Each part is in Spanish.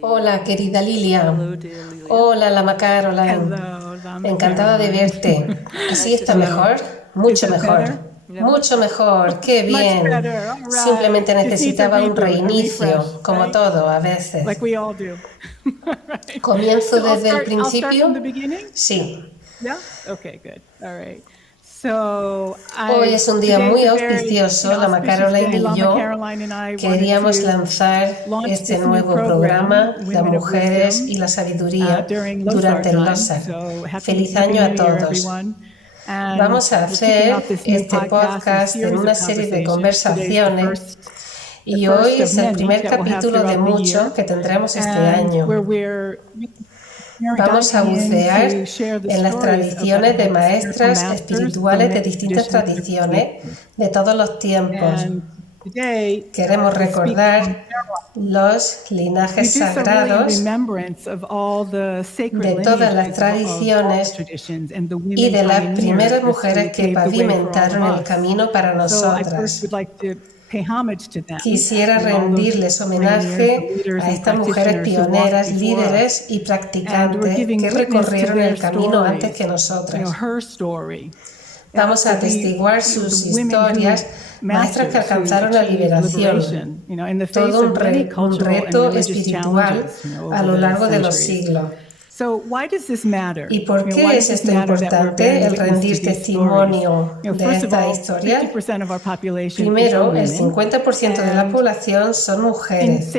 Hola, querida Lilia. Hola, Lama Caroline. Encantada de verte. ¿Así está mejor? Mucho mejor. Mucho mejor. ¡Qué bien! Simplemente necesitaba un reinicio, como todo a veces. ¿Comienzo desde el principio? Sí. Hoy es un día muy auspicioso. Lama Caroline y yo queríamos lanzar este nuevo programa, Las mujeres y la sabiduría, durante el LOSAC. Feliz año a todos. Vamos a hacer este podcast en una serie de conversaciones y hoy es el primer capítulo de muchos que tendremos este año. Vamos a bucear en las tradiciones de maestras espirituales de distintas tradiciones de todos los tiempos. Queremos recordar los linajes sagrados de todas las tradiciones y de las primeras mujeres que pavimentaron el camino para nosotras. Quisiera rendirles homenaje a estas mujeres pioneras, líderes y practicantes que recorrieron el camino antes que nosotras. Vamos a atestiguar sus historias, maestras que alcanzaron la liberación, todo un reto espiritual a lo largo de los siglos. ¿Y por qué es esto importante, el rendir testimonio de esta historia? Primero, el 50% de la población son mujeres.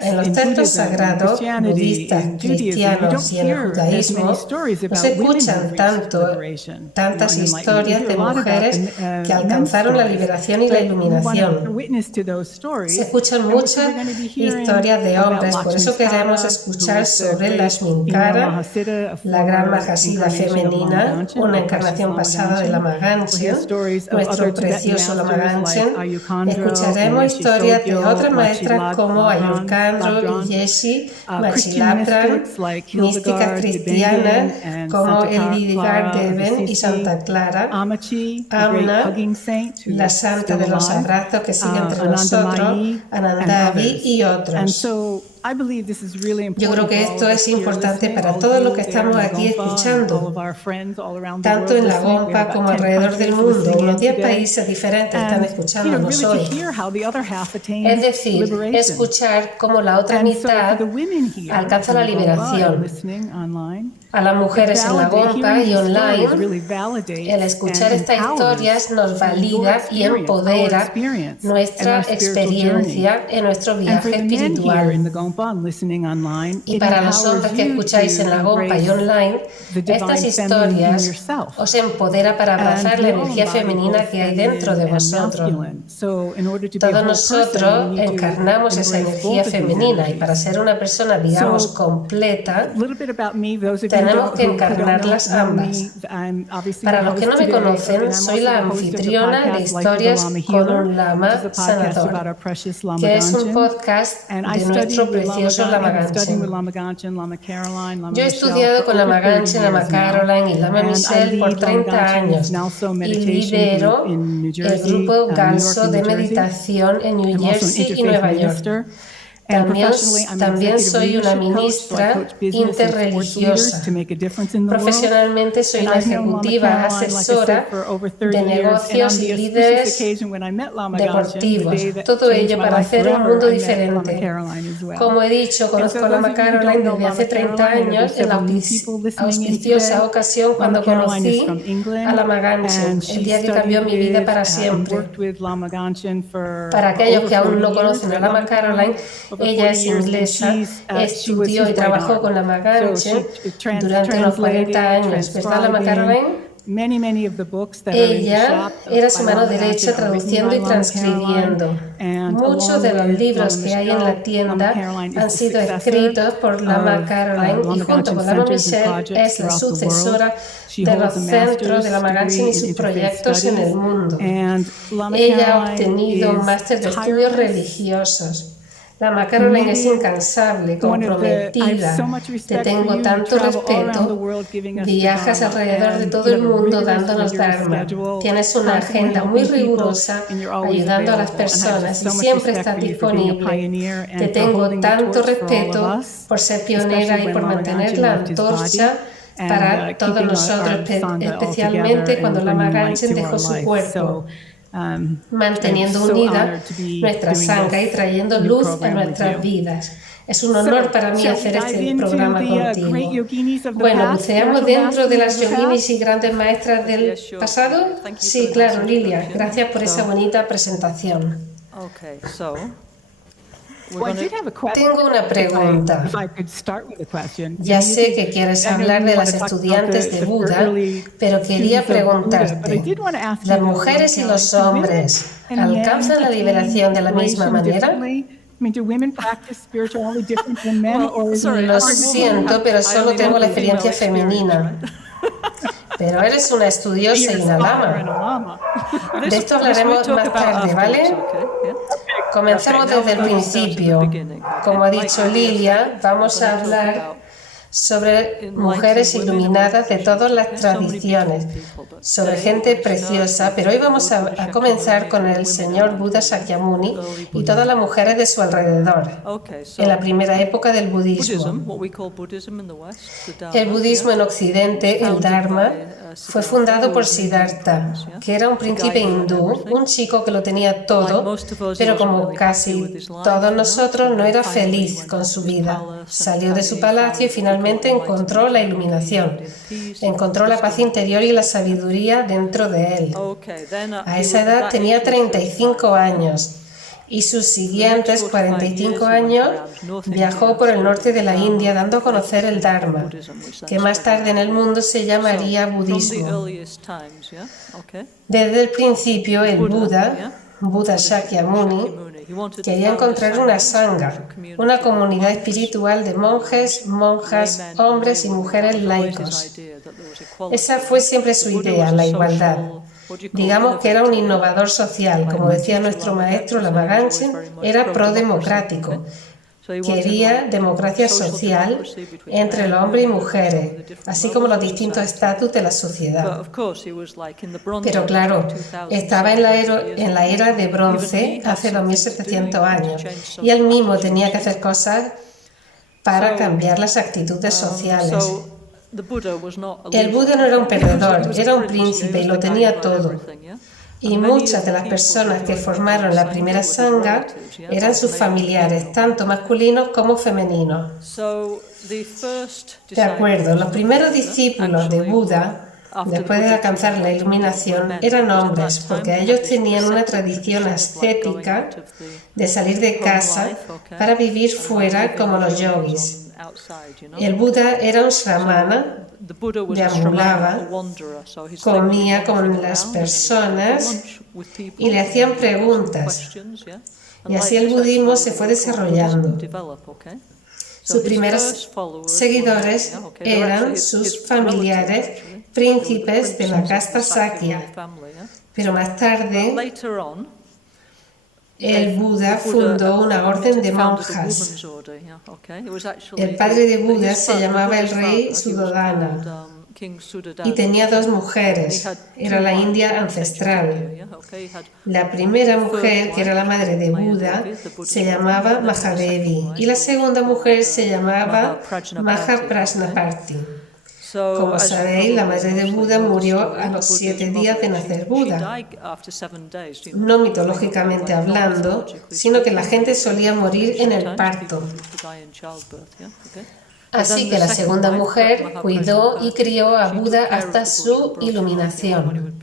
En los textos sagrados, budistas, cristianos y en el judaísmo, no se escuchan tantas historias de mujeres que alcanzaron la liberación y la iluminación. Se escuchan muchas historias de hombres, por eso queremos escuchar sobre Lashminkara, la gran Mahasiddha femenina, una encarnación pasada de Lama Ganchen, nuestro precioso Lama Ganchen. Escucharemos historias de otras maestras como Ayurveda, Kandro y Jessie, Machilapran, místicas cristianas como Hildegard Deven y Santa Clara, Amna, la santa de los abrazos que sigue entre nosotros, Anandavi y otros. Yo creo que esto es importante para todos los que estamos aquí escuchando, tanto en la Gompa como alrededor del mundo. Unos 10 países diferentes están escuchándonos hoy. Es decir, escuchar cómo la otra mitad alcanza la liberación. A las mujeres en la Gompa y online, el escuchar estas historias nos valida y empodera nuestra experiencia en nuestro viaje espiritual. Y para los hombres que escucháis en la Gompa y online, estas historias os empodera para abrazar la energía femenina que hay dentro de vosotros. Todos nosotros encarnamos esa energía femenina y para ser una persona, digamos, completa, tenemos que encarnarlas ambas. Para los que no me conocen, soy la anfitriona de Historias con un Lama Sanador, que es un podcast de nuestro precioso Lama Ganchen. Yo he estudiado con Lama Ganchen, Lama Caroline y Lama Michelle por 30 años y lidero el grupo Galso de meditación en New Jersey y Nueva York. También soy una ministra interreligiosa. Profesionalmente soy una ejecutiva asesora de negocios y líderes deportivos. Todo ello para hacer un mundo diferente. Como he dicho, conozco a Lama Caroline desde hace 30 años en la auspiciosa ocasión cuando conocí a Lama Ganchen, el día que cambió mi vida para siempre. Para aquellos que aún no conocen a Lama Caroline, ella es inglesa, estudió y trabajó con Lama Ganchen durante unos 40 años, ¿verdad, Lama Caroline? Ella era su mano derecha traduciendo y transcribiendo. Muchos de los libros que hay en la tienda han sido escritos por Lama Caroline y junto con Lama Michelle es la sucesora de los centros de Lama Ganchen y sus proyectos en el mundo. Ella ha obtenido un máster de estudios religiosos. La Macaroline es incansable, comprometida, te tengo tanto respeto, viajas alrededor de todo el mundo dándonos Dharma, tienes una agenda muy rigurosa ayudando a las personas y siempre estás disponible. Te tengo tanto respeto por ser pionera y por mantener la antorcha para todos nosotros, especialmente cuando la Ganchen dejó su cuerpo, manteniendo unida nuestra sangha y trayendo luz a nuestras vidas. Es un honor para mí hacer este programa contigo. Bueno, ¿buceamos dentro de las yoginis y grandes maestras del pasado? Sí, claro, Lilia. Gracias por esa bonita presentación. Tengo una pregunta. Ya sé que quieres hablar de las estudiantes de Buda, pero quería preguntarte, ¿las mujeres y los hombres alcanzan la liberación de la misma manera? Lo siento, pero solo tengo la experiencia femenina. Pero eres una estudiosa y una lama. De esto hablaremos más tarde, ¿vale? Comencemos desde el principio. Como ha dicho Lilia, vamos a hablar sobre mujeres iluminadas de todas las tradiciones, sobre gente preciosa, pero hoy vamos a comenzar con el señor Buda Shakyamuni y todas las mujeres de su alrededor, en la primera época del budismo. El budismo en Occidente, el Dharma, fue fundado por Siddhartha, que era un príncipe hindú, un chico que lo tenía todo, pero como casi todos nosotros no era feliz con su vida. Salió de su palacio y finalmente encontró la iluminación, encontró la paz interior y la sabiduría dentro de él. A esa edad tenía 35 años. Y sus siguientes 45 años viajó por el norte de la India dando a conocer el Dharma, que más tarde en el mundo se llamaría budismo. Desde el principio, el Buda Shakyamuni, quería encontrar una sangha, una comunidad espiritual de monjes, monjas, hombres y mujeres laicos. Esa fue siempre su idea, la igualdad. Digamos que era un innovador social, como decía nuestro maestro Lama Ganchen, era pro-democrático. Quería democracia social entre los hombres y mujeres, así como los distintos estatus de la sociedad. Pero claro, estaba en la era de bronce hace 2700 años y él mismo tenía que hacer cosas para cambiar las actitudes sociales. El Buda no era un perdedor, era un príncipe y lo tenía todo. Y muchas de las personas que formaron la primera sangha eran sus familiares, tanto masculinos como femeninos. De acuerdo, los primeros discípulos de Buda, después de alcanzar la iluminación, eran hombres, porque ellos tenían una tradición ascética de salir de casa para vivir fuera como los yogis. El Buda era un shramana, deambulaba, comía con las personas y le hacían preguntas. Y así el budismo se fue desarrollando. Sus primeros seguidores eran sus familiares, príncipes de la casta Sakya. Pero más tarde, el Buda fundó una orden de monjas. El padre de Buda se llamaba el rey Suddhodana y tenía dos mujeres. Era la India ancestral. La primera mujer, que era la madre de Buda, se llamaba Mahadevi y la segunda mujer se llamaba Mahaprajnapati. Como sabéis, la madre de Buda murió a los 7 días de nacer Buda. No mitológicamente hablando, sino que la gente solía morir en el parto. Así que la segunda mujer cuidó y crió a Buda hasta su iluminación.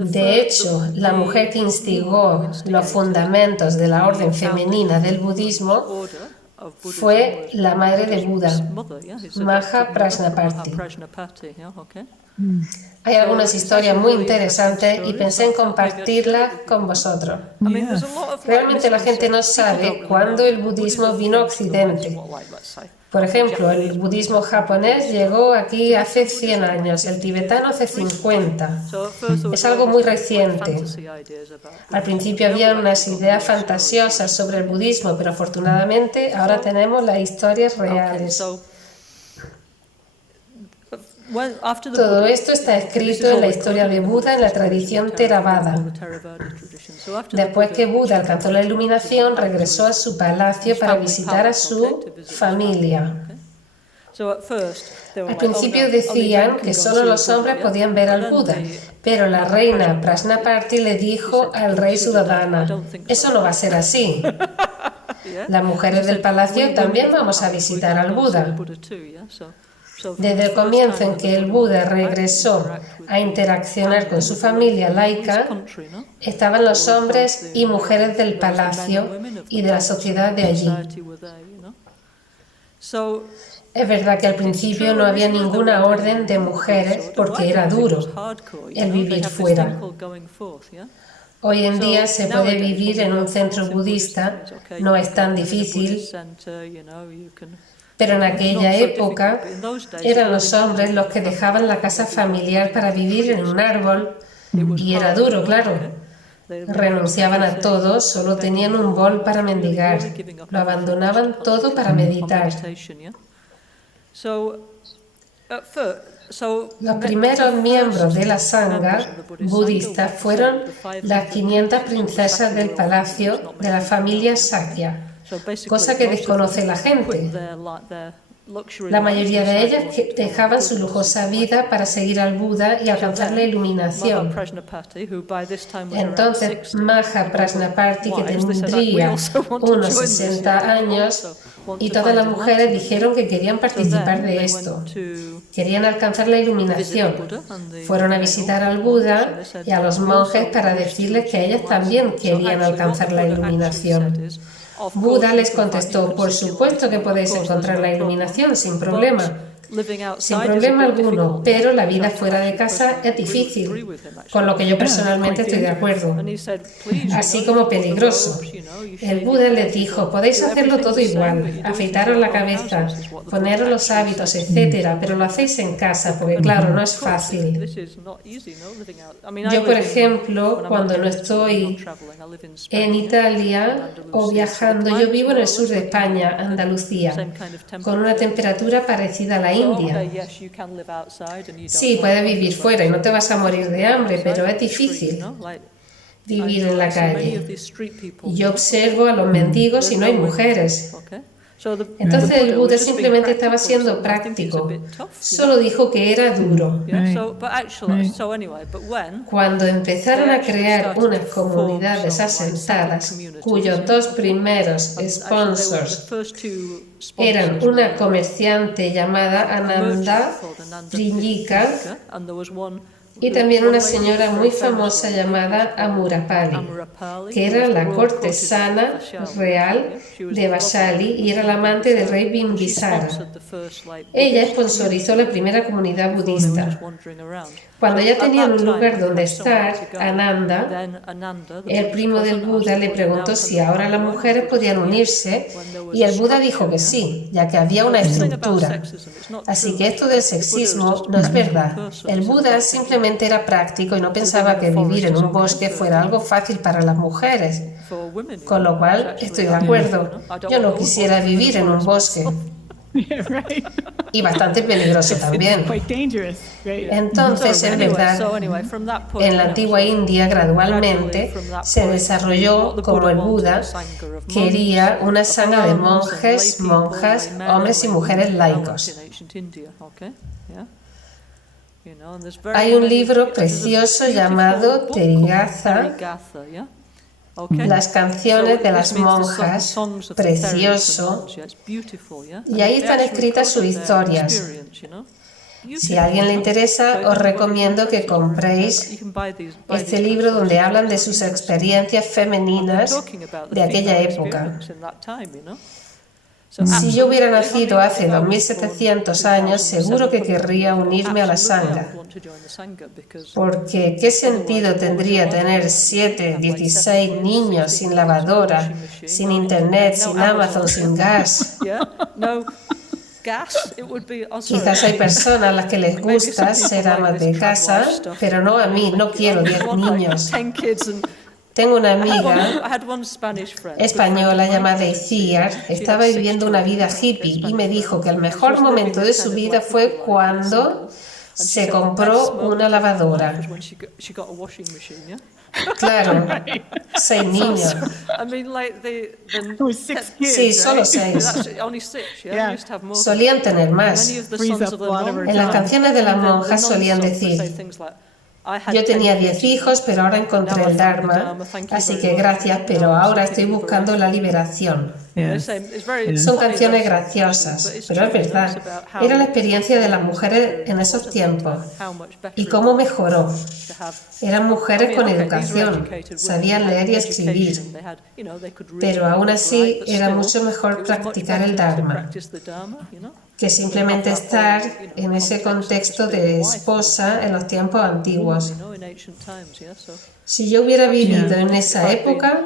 De hecho, la mujer que instigó los fundamentos de la orden femenina del budismo fue la madre de Buda, Mahaprajnapati. Hay algunas historias muy interesantes y pensé en compartirlas con vosotros. Realmente la gente no sabe cuándo el budismo vino a Occidente. Por ejemplo, el budismo japonés llegó aquí hace 100 años, el tibetano hace 50. Es algo muy reciente. Al principio había unas ideas fantasiosas sobre el budismo, pero afortunadamente ahora tenemos las historias reales. Todo esto está escrito en la historia de Buda en la tradición Theravada. Después que Buda alcanzó la iluminación, regresó a su palacio para visitar a su familia. Al principio decían que solo los hombres podían ver al Buda, pero la reina Prajnaparti le dijo al rey Suddhodana: eso no va a ser así. Las mujeres del palacio también vamos a visitar al Buda. Desde el comienzo en que el Buda regresó a interaccionar con su familia laica, estaban los hombres y mujeres del palacio y de la sociedad de allí. Es verdad que al principio no había ninguna orden de mujeres porque era duro el vivir fuera. Hoy en día se puede vivir en un centro budista, no es tan difícil. Pero en aquella época eran los hombres los que dejaban la casa familiar para vivir en un árbol, y era duro, claro. Renunciaban a todo, solo tenían un bol para mendigar, lo abandonaban todo para meditar. Los primeros miembros de la Sangha budista fueron las 500 princesas del palacio de la familia Sakya, cosa que desconoce la gente. La mayoría de ellas dejaban su lujosa vida para seguir al Buda y alcanzar la iluminación. Entonces, Maha Prajnaparti, que tendría unos 60 años, y todas las mujeres dijeron que querían participar de esto. Querían alcanzar la iluminación. Fueron a visitar al Buda y a los monjes para decirles que ellas también querían alcanzar la iluminación. Buda les contestó: por supuesto que podéis encontrar la iluminación sin problema. Sin problema alguno, pero la vida fuera de casa es difícil, con lo que yo personalmente estoy de acuerdo, así como peligroso. El Buda les dijo: podéis hacerlo todo igual, afeitaros la cabeza, poneros los hábitos, etc., pero lo hacéis en casa, porque claro, no es fácil. Yo, por ejemplo, cuando no estoy en Italia o viajando, yo vivo en el sur de España, Andalucía, con una temperatura parecida a la India. Sí, puedes vivir fuera y no te vas a morir de hambre, pero es difícil vivir en la calle. Y yo observo a los mendigos y no hay mujeres. Entonces el Buda simplemente estaba siendo práctico, solo dijo que era duro. Cuando empezaron a crear unas comunidades asentadas, cuyos dos primeros sponsors eran una comerciante llamada Ananda Prinjika y también una señora muy famosa llamada Amurapali, que era la cortesana real de Vaishali y era la amante del rey Bimbisara. Ella sponsorizó la primera comunidad budista. Cuando ya tenían un lugar donde estar, Ananda, el primo del Buda, le preguntó si ahora las mujeres podían unirse, y el Buda dijo que sí, ya que había una estructura. Así que esto del sexismo no es verdad. El Buda simplemente era práctico y no pensaba que vivir en un bosque fuera algo fácil para las mujeres. Con lo cual, estoy de acuerdo. Yo no quisiera vivir en un bosque. Y bastante peligroso también. Entonces, en verdad, en la antigua India gradualmente se desarrolló como el Buda quería una sangha de monjes, monjas, hombres y mujeres laicos. Hay un libro precioso llamado Therigatha, las canciones de las monjas, precioso, y ahí están escritas sus historias. Si a alguien le interesa, os recomiendo que compréis este libro donde hablan de sus experiencias femeninas de aquella época. Si yo hubiera nacido hace 2700 años, seguro que querría unirme a la Sangha. Porque ¿qué sentido tendría tener 7, 16 niños sin lavadora, sin internet, sin Amazon, sin gas? Quizás hay personas a las que les gusta ser amas de casa, pero no a mí, no quiero 10 niños. Tengo una amiga española llamada Iciar, estaba viviendo una vida hippie y me dijo que el mejor momento de su vida fue cuando se compró una lavadora. Claro, 6 niños. Sí, solo 6. Solían tener más. En las canciones de las monjas solían decir: yo tenía 10 hijos, pero ahora encontré el Dharma, así que gracias, pero ahora estoy buscando la liberación. Son canciones graciosas, pero es verdad. Era la experiencia de las mujeres en esos tiempos. ¿Y cómo mejoró? Eran mujeres con educación, sabían leer y escribir, pero aún así era mucho mejor practicar el Dharma que simplemente estar en ese contexto de esposa en los tiempos antiguos. Si yo hubiera vivido en esa época,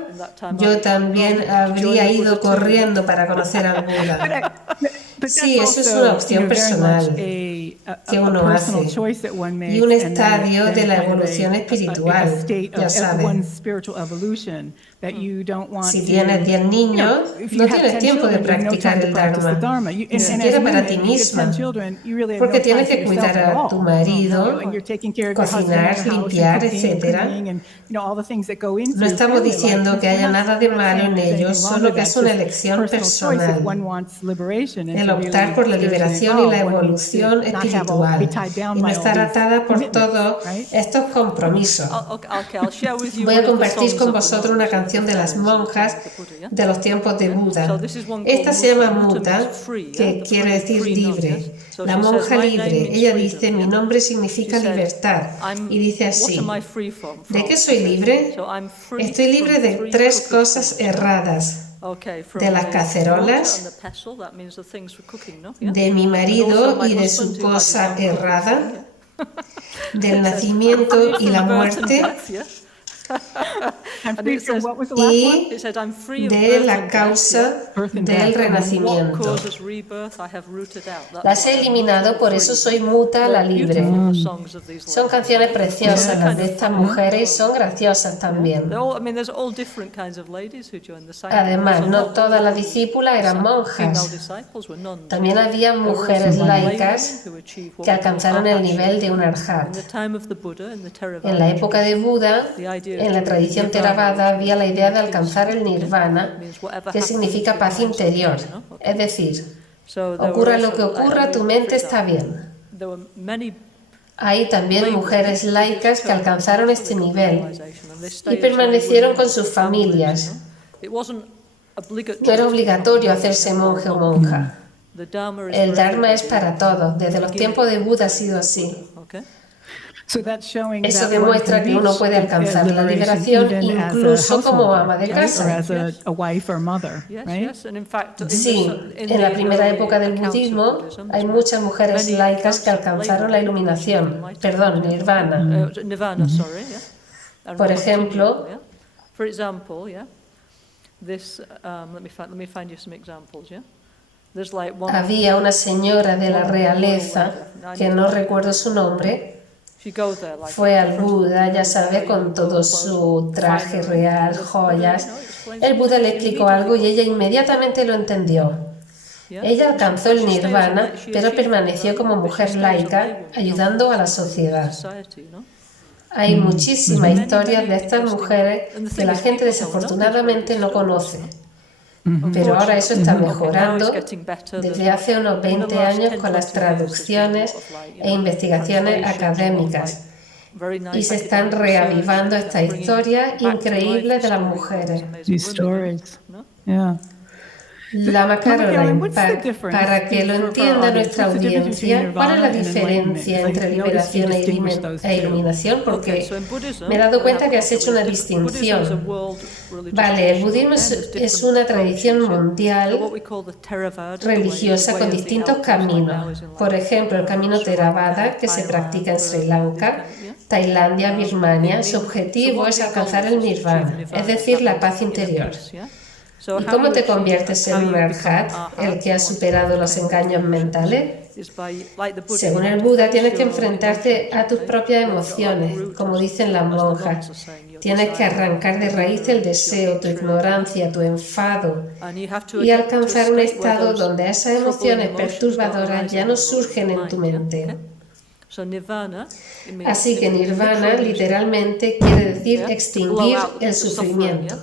yo también habría ido corriendo para conocer al Buda. Sí, eso es una opción personal que uno hace y un estadio de la evolución espiritual, ya saben. Si tienes 10 niños, no tienes tiempo de practicar el Dharma, ni siquiera para ti misma, porque tienes que cuidar a tu marido, cocinar, limpiar, etc. No estamos diciendo que haya nada de malo en ello, solo que es una elección personal, el optar por la liberación y la evolución espiritual, y no estar atada por todos estos compromisos. Voy a compartir con vosotros una canción de las monjas de los tiempos de Buda. Esta se llama Mutta, que quiere decir libre. La monja libre, ella dice: mi nombre significa libertad. Y dice así: ¿de qué soy libre? Estoy libre de 3 cosas erradas: de las cacerolas, de mi marido y de su cosa errada, del nacimiento y la muerte, y de la causa del renacimiento. Las he eliminado, por eso soy Mutta, la libre. Son canciones preciosas las de estas mujeres y son graciosas también. Además, no todas las discípulas eran monjas. También había mujeres laicas que alcanzaron el nivel de un arhat. En la época de Buda, en la tradición Theravada, había la idea de alcanzar el nirvana, que significa paz interior. Es decir, ocurra lo que ocurra, tu mente está bien. Hay también mujeres laicas que alcanzaron este nivel y permanecieron con sus familias. No era obligatorio hacerse monje o monja. El Dharma es para todos. Desde los tiempos de Buda ha sido así. Eso demuestra que uno puede alcanzar la liberación incluso como ama de casa. Sí, en la primera época del budismo hay muchas mujeres laicas que alcanzaron la iluminación, perdón, nirvana. Por ejemplo, había una señora de la realeza, que no recuerdo su nombre. Fue al Buda, ya sabe, con todo su traje real, joyas. El Buda le explicó algo y ella inmediatamente lo entendió. Ella alcanzó el nirvana, pero permaneció como mujer laica, ayudando a la sociedad. Hay muchísimas historias de estas mujeres que la gente desafortunadamente no conoce. Pero ahora eso está mejorando desde hace unos 20 años con las traducciones e investigaciones académicas. Y se están reavivando estas historias increíbles de las mujeres. Lama Caroline, para que lo entienda nuestra audiencia, ¿cuál es la diferencia entre liberación e iluminación? Porque me he dado cuenta que has hecho una distinción. Vale, el budismo es una tradición mundial religiosa con distintos caminos. Por ejemplo, el camino Theravada, que se practica en Sri Lanka, Tailandia, Birmania. Su objetivo es alcanzar el nirvana, es decir, la paz interior. ¿Y cómo te conviertes en un arhat, el que ha superado los engaños mentales? Según el Buda, tienes que enfrentarte a tus propias emociones, como dicen las monjas. Tienes que arrancar de raíz el deseo, tu ignorancia, tu enfado, y alcanzar un estado donde esas emociones perturbadoras ya no surgen en tu mente. Así que nirvana literalmente quiere decir extinguir el sufrimiento.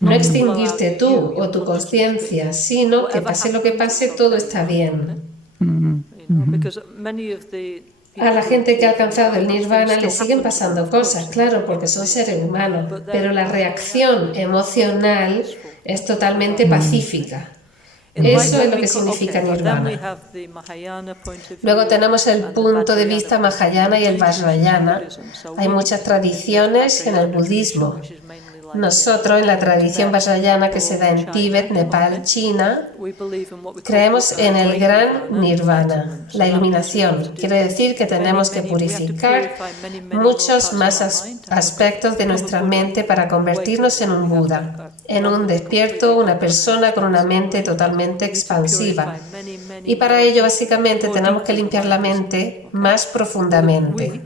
No extinguirte tú o tu conciencia, sino que pase lo que pase, todo está bien. A la gente que ha alcanzado el nirvana le siguen pasando cosas, claro, porque son seres humanos, pero la reacción emocional es totalmente pacífica. Eso es lo que significa nirvana. Luego tenemos el punto de vista Mahayana y el Vajrayana. Hay muchas tradiciones en el budismo. Nosotros, en la tradición vajrayana que se da en Tíbet, Nepal, China, creemos en el gran nirvana, la iluminación. Quiere decir que tenemos que purificar muchos más aspectos de nuestra mente para convertirnos en un Buda, en un despierto, una persona con una mente totalmente expansiva. Y para ello, básicamente, tenemos que limpiar la mente más profundamente.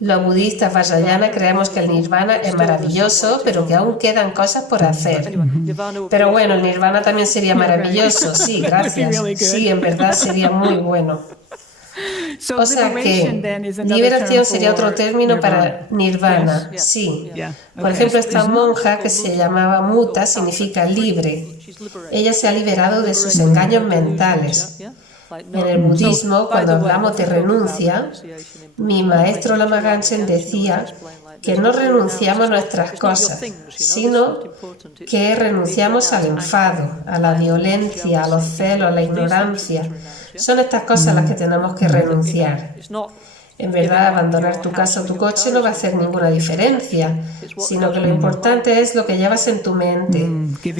Los budistas vajrayana creemos que el nirvana es maravilloso, pero que aún quedan cosas por hacer. Pero bueno, el nirvana también sería maravilloso, sí, gracias. Sí, en verdad sería muy bueno. O sea que liberación sería otro término para nirvana, sí. Por ejemplo, esta monja que se llamaba Muta significa libre. Ella se ha liberado de sus engaños mentales. En el budismo, cuando hablamos de renuncia, mi maestro Lama Ganchen decía que no renunciamos a nuestras cosas, sino que renunciamos al enfado, a la violencia, a los celos, a la ignorancia. Son estas cosas a las que tenemos que renunciar. En verdad, abandonar tu casa o tu coche no va a hacer ninguna diferencia, sino que lo importante es lo que llevas en tu mente.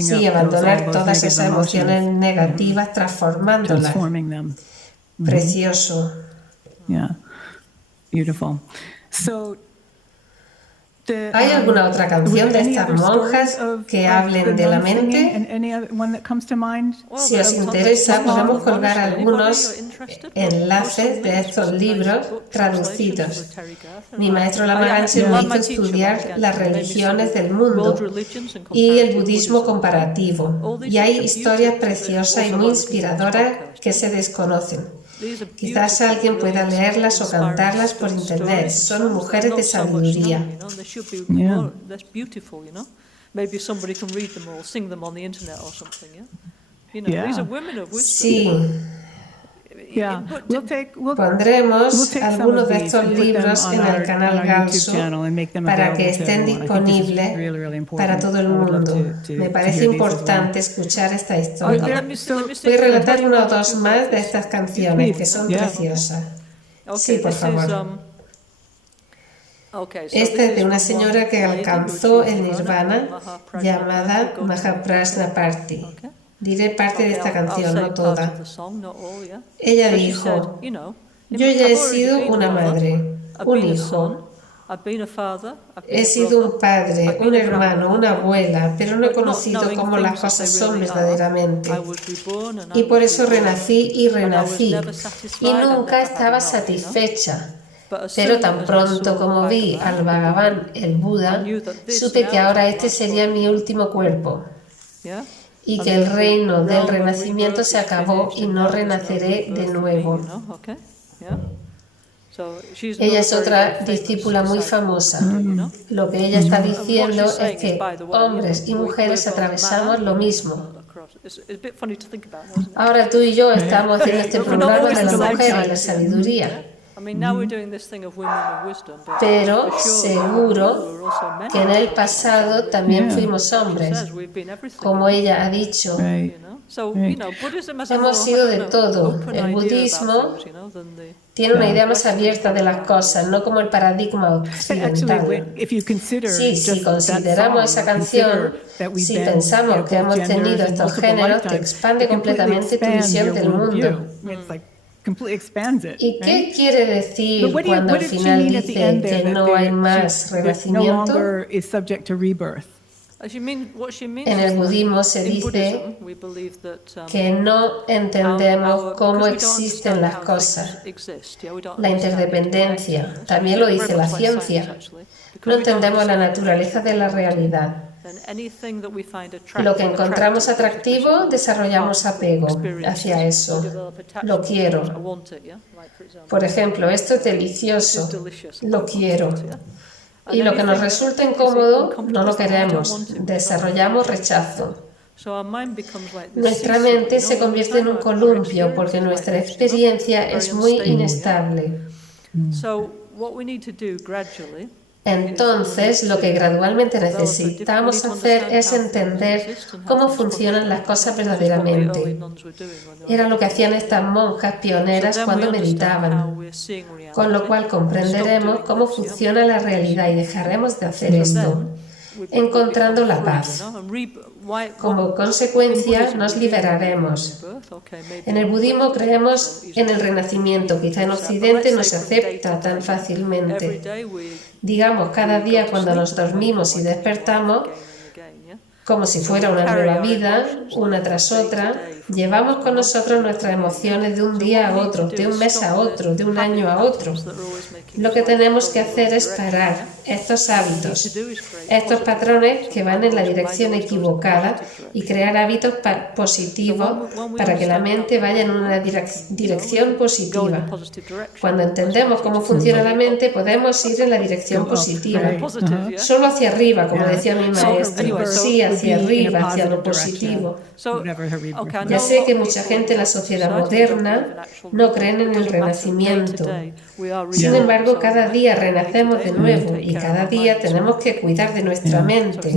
Sí, abandonar todas esas emociones negativas, transformándolas. Precioso. Beautiful. ¿Hay alguna otra canción de estas monjas que hablen de la mente? Si os interesa, podemos colgar algunos enlaces de estos libros traducidos. Mi maestro Lama Ganchen me hizo estudiar las religiones del mundo y el budismo comparativo. Y hay historias preciosas y muy inspiradoras que se desconocen. Quizás alguien pueda leerlas o cantarlas por internet. Son mujeres de sabiduría. Sí. Pondremos algunos de estos libros en el canal Galsu para que estén disponibles para todo el mundo. Me parece importante escuchar esta historia. Voy a relatar una o dos más de estas canciones que son preciosas. Sí, por favor. Esta es de una señora que alcanzó el nirvana llamada Mahaprajnaparty. Diré parte de esta canción, no toda. Ella dijo: yo ya he sido una madre, un hijo, he sido un padre, un hermano, una abuela, pero no he conocido cómo las cosas son verdaderamente. Y por eso renací y renací, y nunca estaba satisfecha. Pero tan pronto como vi al Bhagavan, el Buda, supe que ahora este sería mi último cuerpo. Y que el reino del renacimiento se acabó y no renaceré de nuevo. Ella es otra discípula muy famosa. Lo que ella está diciendo es que hombres y mujeres atravesamos lo mismo. Ahora tú y yo estamos haciendo este programa de la mujer y la sabiduría. Pero seguro que en el pasado también fuimos hombres, como ella ha dicho. Hemos sido de todo. El budismo tiene una idea más abierta de las cosas, no como el paradigma occidental. Sí, si consideramos esa canción, si pensamos que hemos tenido estos géneros, te expande completamente tu visión del mundo. ¿Y qué quiere decir cuando al final dice que no hay más renacimiento? En el budismo se dice que no entendemos cómo existen las cosas. La interdependencia, también lo dice la ciencia. No entendemos la naturaleza de la realidad. Lo que encontramos atractivo, desarrollamos apego hacia eso. Lo quiero. Por ejemplo, esto es delicioso. Lo quiero. Y lo que nos resulta incómodo, no lo queremos. Desarrollamos rechazo. Nuestra mente se convierte en un columpio porque nuestra experiencia es muy inestable. Entonces, lo que gradualmente necesitamos hacer es entender cómo funcionan las cosas verdaderamente. Era lo que hacían estas monjas pioneras cuando meditaban, con lo cual comprenderemos cómo funciona la realidad y dejaremos de hacer esto, encontrando la paz. Como consecuencia, nos liberaremos. En el budismo creemos en el renacimiento, quizá en Occidente no se acepta tan fácilmente. Digamos, cada día cuando nos dormimos y despertamos, como si fuera una nueva vida, una tras otra, llevamos con nosotros nuestras emociones de un día a otro, de un mes a otro, de un año a otro. Lo que tenemos que hacer es parar estos hábitos, estos patrones que van en la dirección equivocada y crear hábitos positivos para que la mente vaya en una dirección positiva. Cuando entendemos cómo funciona la mente, podemos ir en la dirección positiva. Solo hacia arriba, como decía mi maestro. Sí, hacia arriba, hacia lo positivo. Ya sé que mucha gente en la sociedad moderna no creen en el renacimiento. Sin embargo, cada día renacemos de nuevo y cada día tenemos que cuidar de nuestra mente.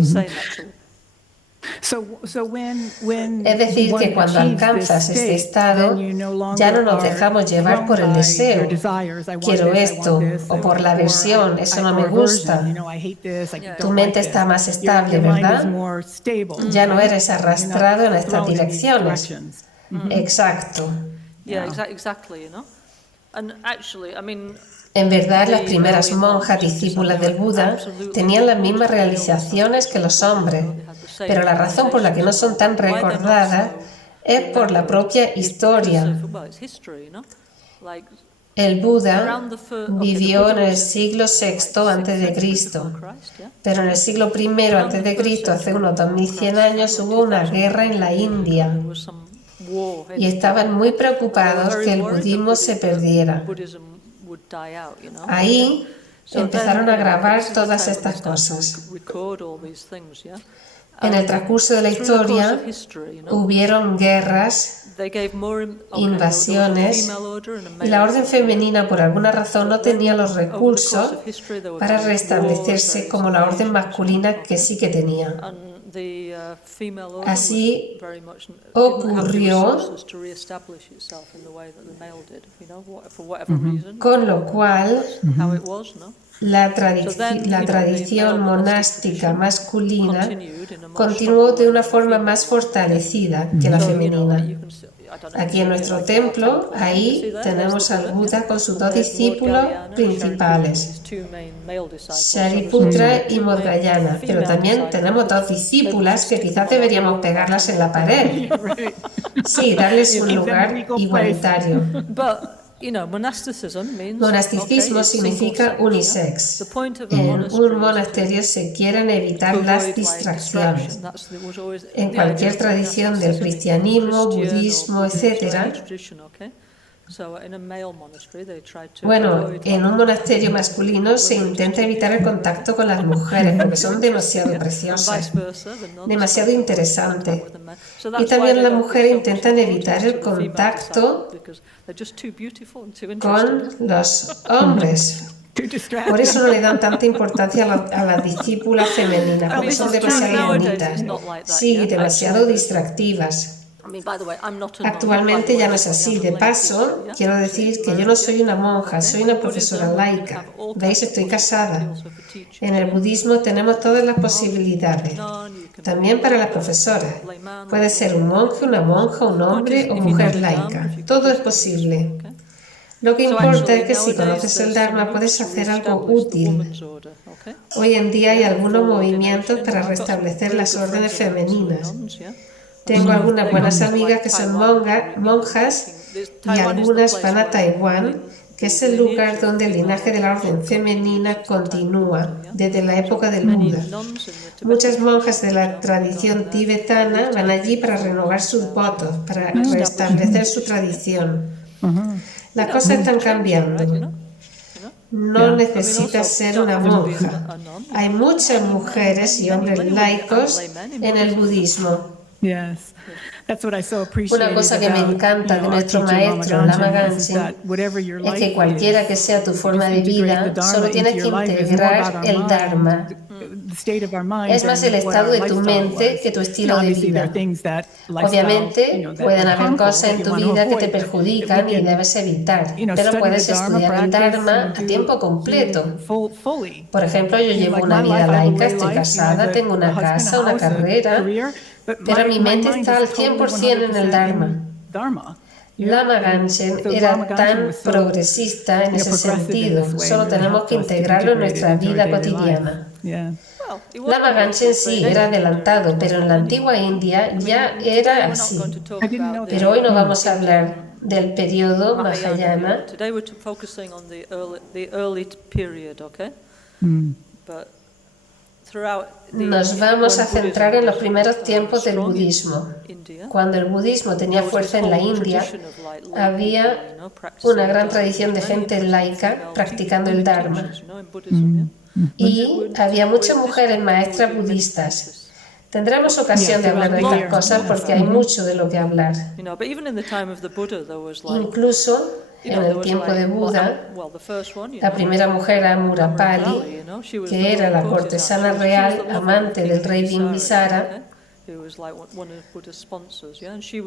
Es decir, que cuando alcanzas este estado, ya no nos dejamos llevar por el deseo. Quiero esto, o por la aversión, eso no me gusta. Tu mente está más estable, ¿verdad? Ya no eres arrastrado en estas direcciones. Exacto. En verdad, las primeras monjas discípulas del Buda tenían las mismas realizaciones que los hombres, pero la razón por la que no son tan recordadas es por la propia historia. El Buda vivió en el siglo VI a.C., pero en el siglo I a.C., hace unos 2100 años, hubo una guerra en la India y estaban muy preocupados que el budismo se perdiera. Ahí empezaron a grabar todas estas cosas. En el transcurso de la historia hubieron guerras, invasiones, y la orden femenina por alguna razón no tenía los recursos para restablecerse como la orden masculina que sí que tenía. Así ocurrió, con lo cual la tradición monástica masculina continuó de una forma más fortalecida que la femenina. Aquí en nuestro templo, ahí tenemos al Buda con sus dos discípulos principales, Shariputra y Moggallana, pero también tenemos dos discípulas que quizás deberíamos pegarlas en la pared. Sí, darles un lugar igualitario. Monasticismo significa unisex. En un monasterio se quieren evitar las distracciones. En cualquier tradición del cristianismo, budismo, etc. Bueno, en un monasterio masculino se intenta evitar el contacto con las mujeres porque son demasiado preciosas, demasiado interesantes. Y también las mujeres intentan evitar el contacto con los hombres. Por eso no le dan tanta importancia a las discípulas femeninas, porque son demasiado bonitas, sí, demasiado distractivas. Actualmente ya no es así. De paso, quiero decir que yo no soy una monja, soy una profesora laica. ¿Veis? Estoy casada. En el budismo tenemos todas las posibilidades, también para las profesoras. Puede ser un monje, una monja, un hombre o mujer laica. Todo es posible. Lo que importa es que si conoces el Dharma puedes hacer algo útil. Hoy en día hay algunos movimientos para restablecer las órdenes femeninas. Tengo algunas buenas amigas que son monjas y algunas van a Taiwán, que es el lugar donde el linaje de la orden femenina continúa desde la época del Buda. Muchas monjas de la tradición tibetana van allí para renovar sus votos, para restablecer su tradición. Las cosas están cambiando. No necesitas ser una monja. Hay muchas mujeres y hombres laicos en el budismo. Una cosa que me encanta de nuestro maestro Lama Ganchen es que cualquiera que sea tu forma de vida, solo tienes que integrar el Dharma. Es más el estado de tu mente que tu estilo de vida. Obviamente, pueden haber cosas en tu vida que te perjudican y debes evitar, pero puedes estudiar el Dharma a tiempo completo. Por ejemplo, yo llevo una vida laica, estoy casada, tengo una casa, una carrera, pero mi mente está al 100% en el Dharma. Lama Ganchen era tan progresista en ese sentido, solo tenemos que integrarlo en nuestra vida cotidiana. Lama Ganchen sí era adelantado, pero en la antigua India ya era así. Pero hoy no vamos a hablar del periodo Mahayana. Nos vamos a centrar en los primeros tiempos del budismo. Cuando el budismo tenía fuerza en la India, había una gran tradición de gente laica practicando el Dharma. Y había muchas mujeres maestras budistas. Tendremos ocasión de hablar de estas cosas porque hay mucho de lo que hablar. Incluso en el tiempo de Buda, la primera mujer era Murapali, que era la cortesana real, amante del rey Bimbisara,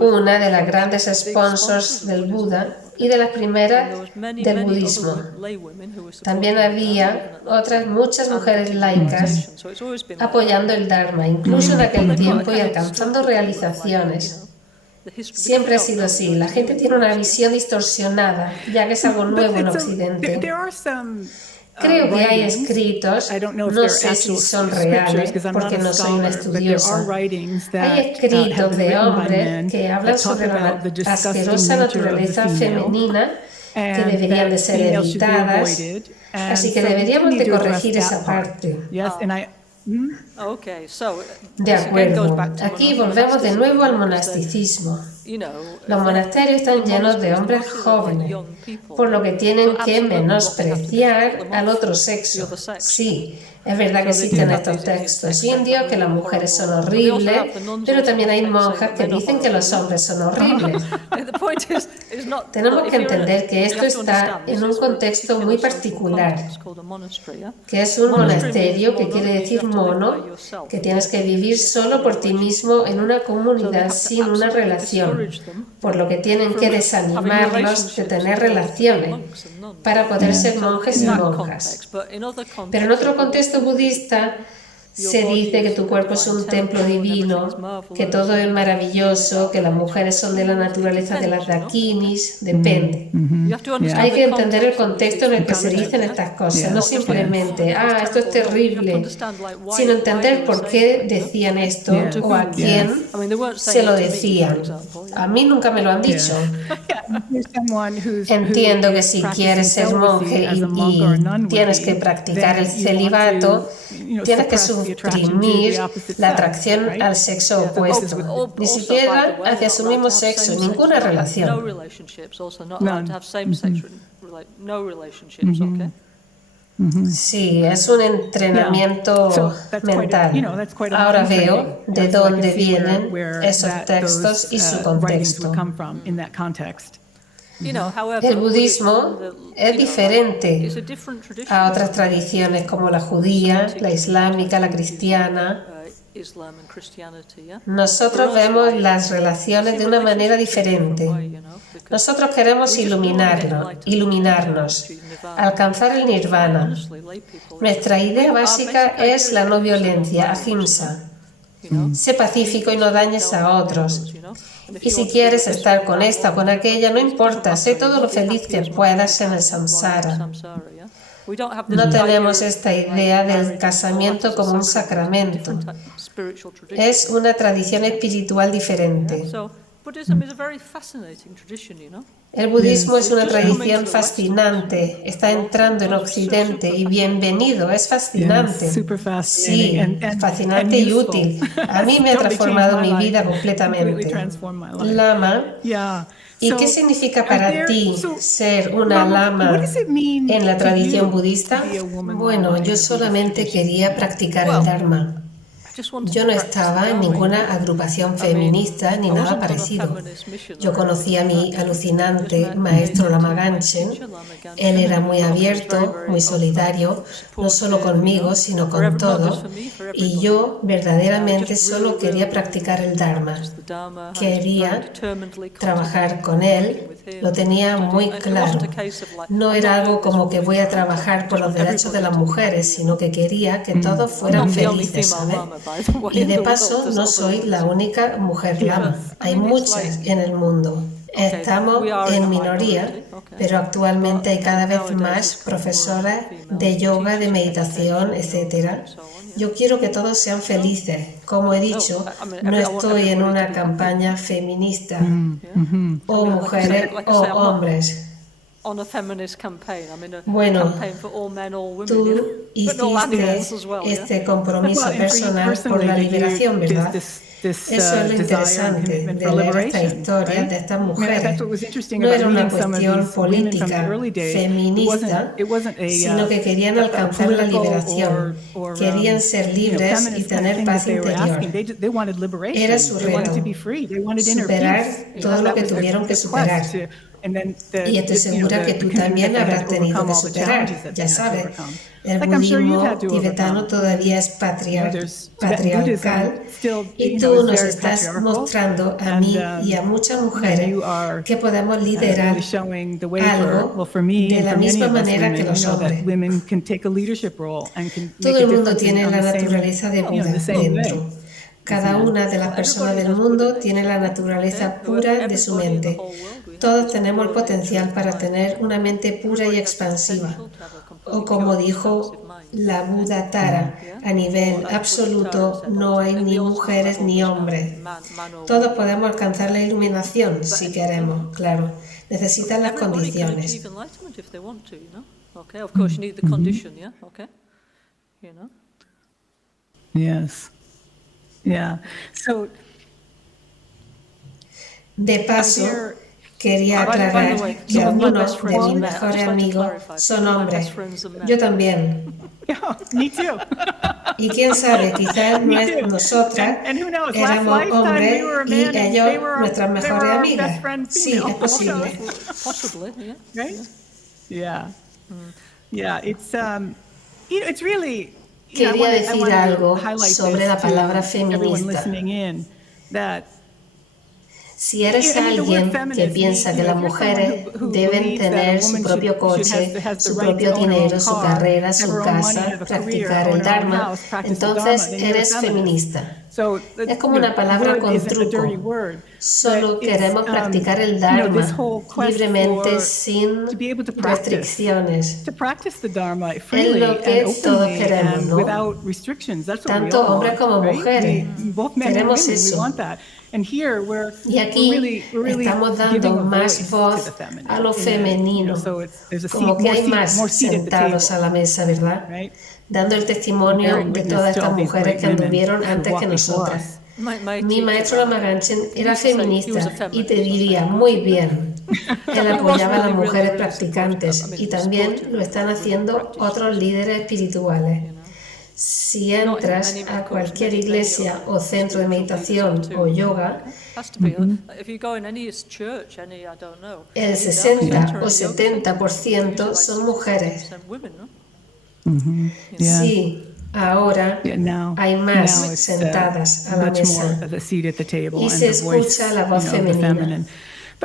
una de las grandes sponsors del Buda y de las primeras del budismo. También había otras muchas mujeres laicas apoyando el Dharma, incluso en aquel tiempo y alcanzando realizaciones. Siempre ha sido así. La gente tiene una visión distorsionada, ya que es algo nuevo en Occidente. Creo que hay escritos, no sé si son reales, porque no soy una estudiosa. Hay escritos de hombres que hablan sobre la asquerosa naturaleza femenina que deberían de ser evitadas, así que deberíamos de corregir esa parte. De acuerdo. Aquí volvemos de nuevo al monasticismo. Los monasterios están llenos de hombres jóvenes, por lo que tienen que menospreciar al otro sexo. Sí, es verdad que existen estos textos indios, que las mujeres son horribles, pero también hay monjas que dicen que los hombres son horribles. Tenemos que entender que esto está en un contexto muy particular, que es un monasterio, que quiere decir mono, que tienes que vivir solo por ti mismo en una comunidad sin una relación, por lo que tienen que desanimarlos de tener relaciones para poder ser monjes y monjas. Pero en otro contexto budista se dice que tu cuerpo es un templo divino, que todo es maravilloso, que las mujeres son de la naturaleza de las dakinis, depende. Hay que entender el contexto en el que se dicen estas cosas, no simplemente, esto es terrible, sino entender por qué decían esto o a quién se lo decían. A mí nunca me lo han dicho. Entiendo que si quieres ser monje y tienes que practicar el celibato, tienes que suprimir la atracción al sexo opuesto, ni siquiera hacia su mismo sexo, ninguna relación. Sí, es un entrenamiento mental. Ahora veo de dónde vienen esos textos y su contexto. El budismo es diferente a otras tradiciones como la judía, la islámica, la cristiana. Nosotros vemos las relaciones de una manera diferente. Nosotros queremos iluminarnos, alcanzar el nirvana. Nuestra idea básica es la no violencia, ahimsa. Sé pacífico y no dañes a otros. Y si quieres estar con esta o con aquella, no importa, sé todo lo feliz que puedas en el samsara. No tenemos esta idea del casamiento como un sacramento. Es una tradición espiritual diferente. El budismo es una tradición fascinante, está entrando en Occidente y bienvenido, es fascinante. Sí, fascinante y útil. A mí me ha transformado mi vida completamente. Lama, ¿y qué significa para ti ser una lama en la tradición budista? Bueno, yo solamente quería practicar el Dharma. Yo no estaba en ninguna agrupación feminista ni nada parecido. Yo conocí a mi alucinante maestro Lama Ganchen. Él era muy abierto, muy solidario, no solo conmigo, sino con todo. Y yo verdaderamente solo quería practicar el Dharma. Quería trabajar con él, lo tenía muy claro. No era algo como que voy a trabajar por los derechos de las mujeres, sino que quería que todos fueran felices, ¿sabes? Y de paso, no soy la única mujer lama. Hay muchas en el mundo. Estamos en minoría, pero actualmente hay cada vez más profesoras de yoga, de meditación, etc. Yo quiero que todos sean felices. Como he dicho, no estoy en una campaña feminista o mujeres o hombres. Bueno, tú hiciste este compromiso personal por la liberación, ¿verdad? Eso es lo interesante de leer esta historia de estas mujeres. No era una cuestión política, feminista, sino que querían alcanzar la liberación. Querían ser libres y tener paz interior. Era su reto, superar todo lo que tuvieron que superar. Y estoy segura que tú también habrás tenido que superar, ya sabes. El budismo tibetano todavía es patriarcal y tú nos estás mostrando a mí y a muchas mujeres que podemos liderar algo de la misma manera que los hombres. Todo el mundo tiene la naturaleza de Buda dentro. Cada una de las personas del mundo tiene la naturaleza pura de su mente. Todos tenemos el potencial para tener una mente pura y expansiva. O como dijo la Buda Tara, a nivel absoluto no hay ni mujeres ni hombres. Todos podemos alcanzar la iluminación si queremos, claro. Necesitan las condiciones. De paso, quería aclarar que algunos de mis mejores amigos son hombres. Yo también. Y quién sabe, quizás nosotras éramos hombres y ellos nuestras mejores amigas. Sí, es posible. Quería decir algo sobre la palabra feminista. Si eres alguien que piensa que las mujeres deben tener su propio coche, su propio dinero, su carrera, su casa, practicar el Dharma, entonces eres feminista. Es como una palabra con truco. Solo queremos practicar el Dharma libremente, sin restricciones. Es lo que todos queremos, ¿no? Tanto hombres como mujeres. Queremos eso. Y aquí estamos dando más voz a lo femenino, como que hay más sentados a la mesa, ¿verdad? Dando el testimonio de todas estas mujeres que anduvieron antes que nosotras. Mi maestro Lama Ganchen era feminista y te diría, muy bien. Él apoyaba a las mujeres practicantes y también lo están haciendo otros líderes espirituales. Si entras a cualquier iglesia o centro de meditación o yoga, el 60 o 70% son mujeres. Sí, ahora hay más sentadas a la mesa y se escucha la voz femenina.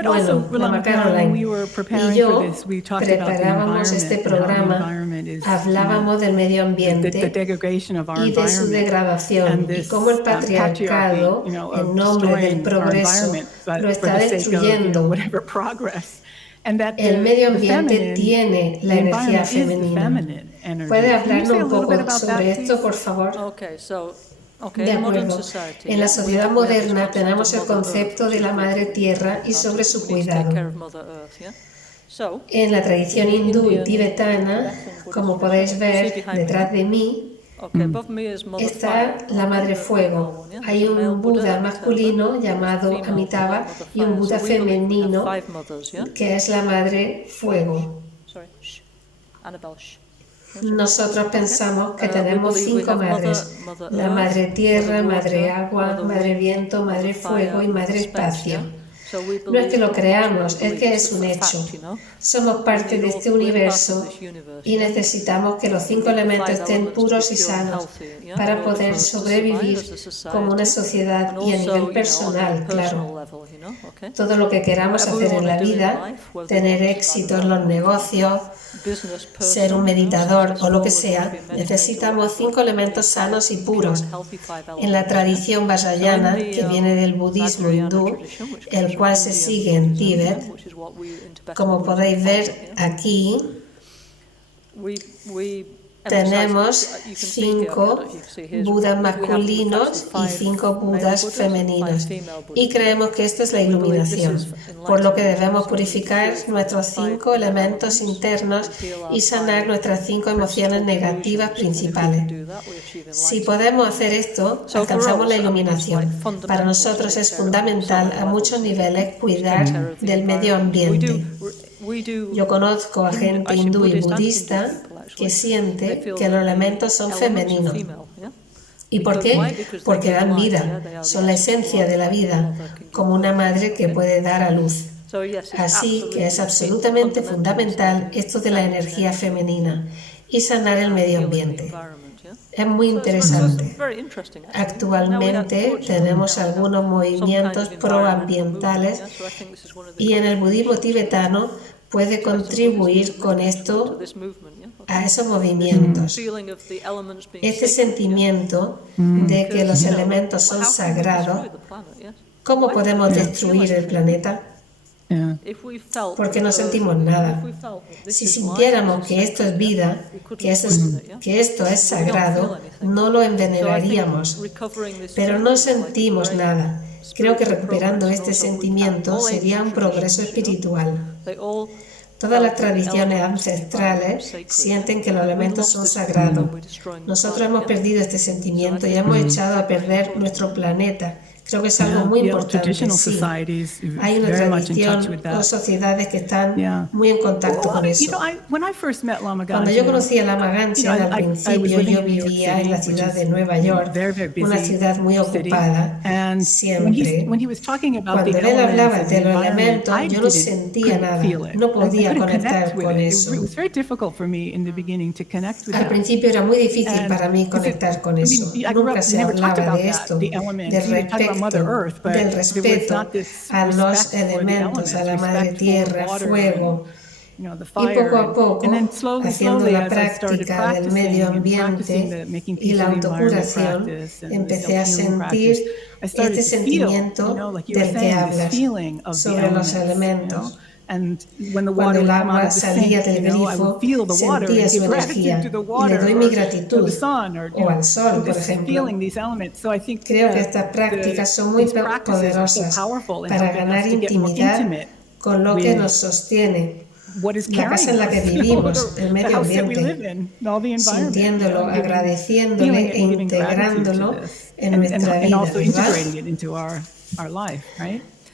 Bueno, Lama Caroline y yo preparábamos este programa, hablábamos del medio ambiente y de su degradación y cómo el patriarcado, en nombre del progreso, lo está destruyendo. El medio ambiente tiene la energía femenina. ¿Puede hablarnos un poco sobre esto, por favor? De acuerdo. En la sociedad moderna tenemos el concepto de la Madre Tierra y sobre su cuidado. En la tradición hindú y tibetana, como podéis ver detrás de mí, está la Madre Fuego. Hay un Buda masculino llamado Amitabha y un Buda femenino que es la Madre Fuego. Nosotros pensamos que tenemos 5 madres: la Madre Tierra, Madre Agua, Madre Viento, Madre Fuego y Madre Espacio. No es que lo creamos, es que es un hecho. Somos parte de este universo y necesitamos que los 5 elementos estén puros y sanos para poder sobrevivir como una sociedad y a nivel personal, claro. Todo lo que queramos hacer en la vida, tener éxito en los negocios, ser un meditador o lo que sea, necesitamos 5 elementos sanos y puros. En la tradición vajrayana, que viene del budismo hindú, el cual se sigue en Tíbet, como podéis ver aquí, tenemos 5 Budas masculinos y 5 Budas femeninos. Y creemos que esto es la iluminación, por lo que debemos purificar nuestros 5 elementos internos y sanar nuestras 5 emociones negativas principales. Si podemos hacer esto, alcanzamos la iluminación. Para nosotros es fundamental a muchos niveles cuidar del medio ambiente. Yo conozco a gente hindú y budista que siente que los elementos son femeninos. ¿Y por qué? Porque dan vida, son la esencia de la vida, como una madre que puede dar a luz. Así que es absolutamente fundamental esto de la energía femenina y sanar el medio ambiente. Es muy interesante. Actualmente tenemos algunos movimientos proambientales y en el budismo tibetano puede contribuir con esto a esos movimientos. Este sentimiento de que los elementos son sagrados, ¿cómo podemos destruir el planeta? Porque no sentimos nada. Si sintiéramos que esto es vida, que esto es sagrado, no lo envenenaríamos. Pero no sentimos nada. Creo que recuperando este sentimiento sería un progreso espiritual. Todas las tradiciones ancestrales sienten que los elementos son sagrados. Nosotros hemos perdido este sentimiento y hemos echado a perder nuestro planeta. Creo que es algo muy importante, sí. Hay una tradición o sociedades que están muy en contacto con eso. Cuando yo conocí a Lama Ganchen al principio, yo vivía en la ciudad de Nueva York, una ciudad muy ocupada, siempre. Cuando él hablaba de los elementos, yo no sentía nada, no podía conectar con eso. Al principio era muy difícil para mí conectar con eso. Nunca se hablaba de esto, del respeto a los elementos, a la Madre Tierra, fuego. Y poco a poco, haciendo la práctica del medio ambiente y la autocuración, empecé a sentir este sentimiento del que hablas, sobre los elementos. Cuando el agua salía del grifo, sentía su energía y le doy mi gratitud, o al sol, por ejemplo. Creo que estas prácticas son muy poderosas para ganar intimidad con lo que nos sostiene, la casa en la que vivimos, el medio ambiente, sintiéndolo, agradeciéndole e integrándolo en nuestra vida, ¿verdad?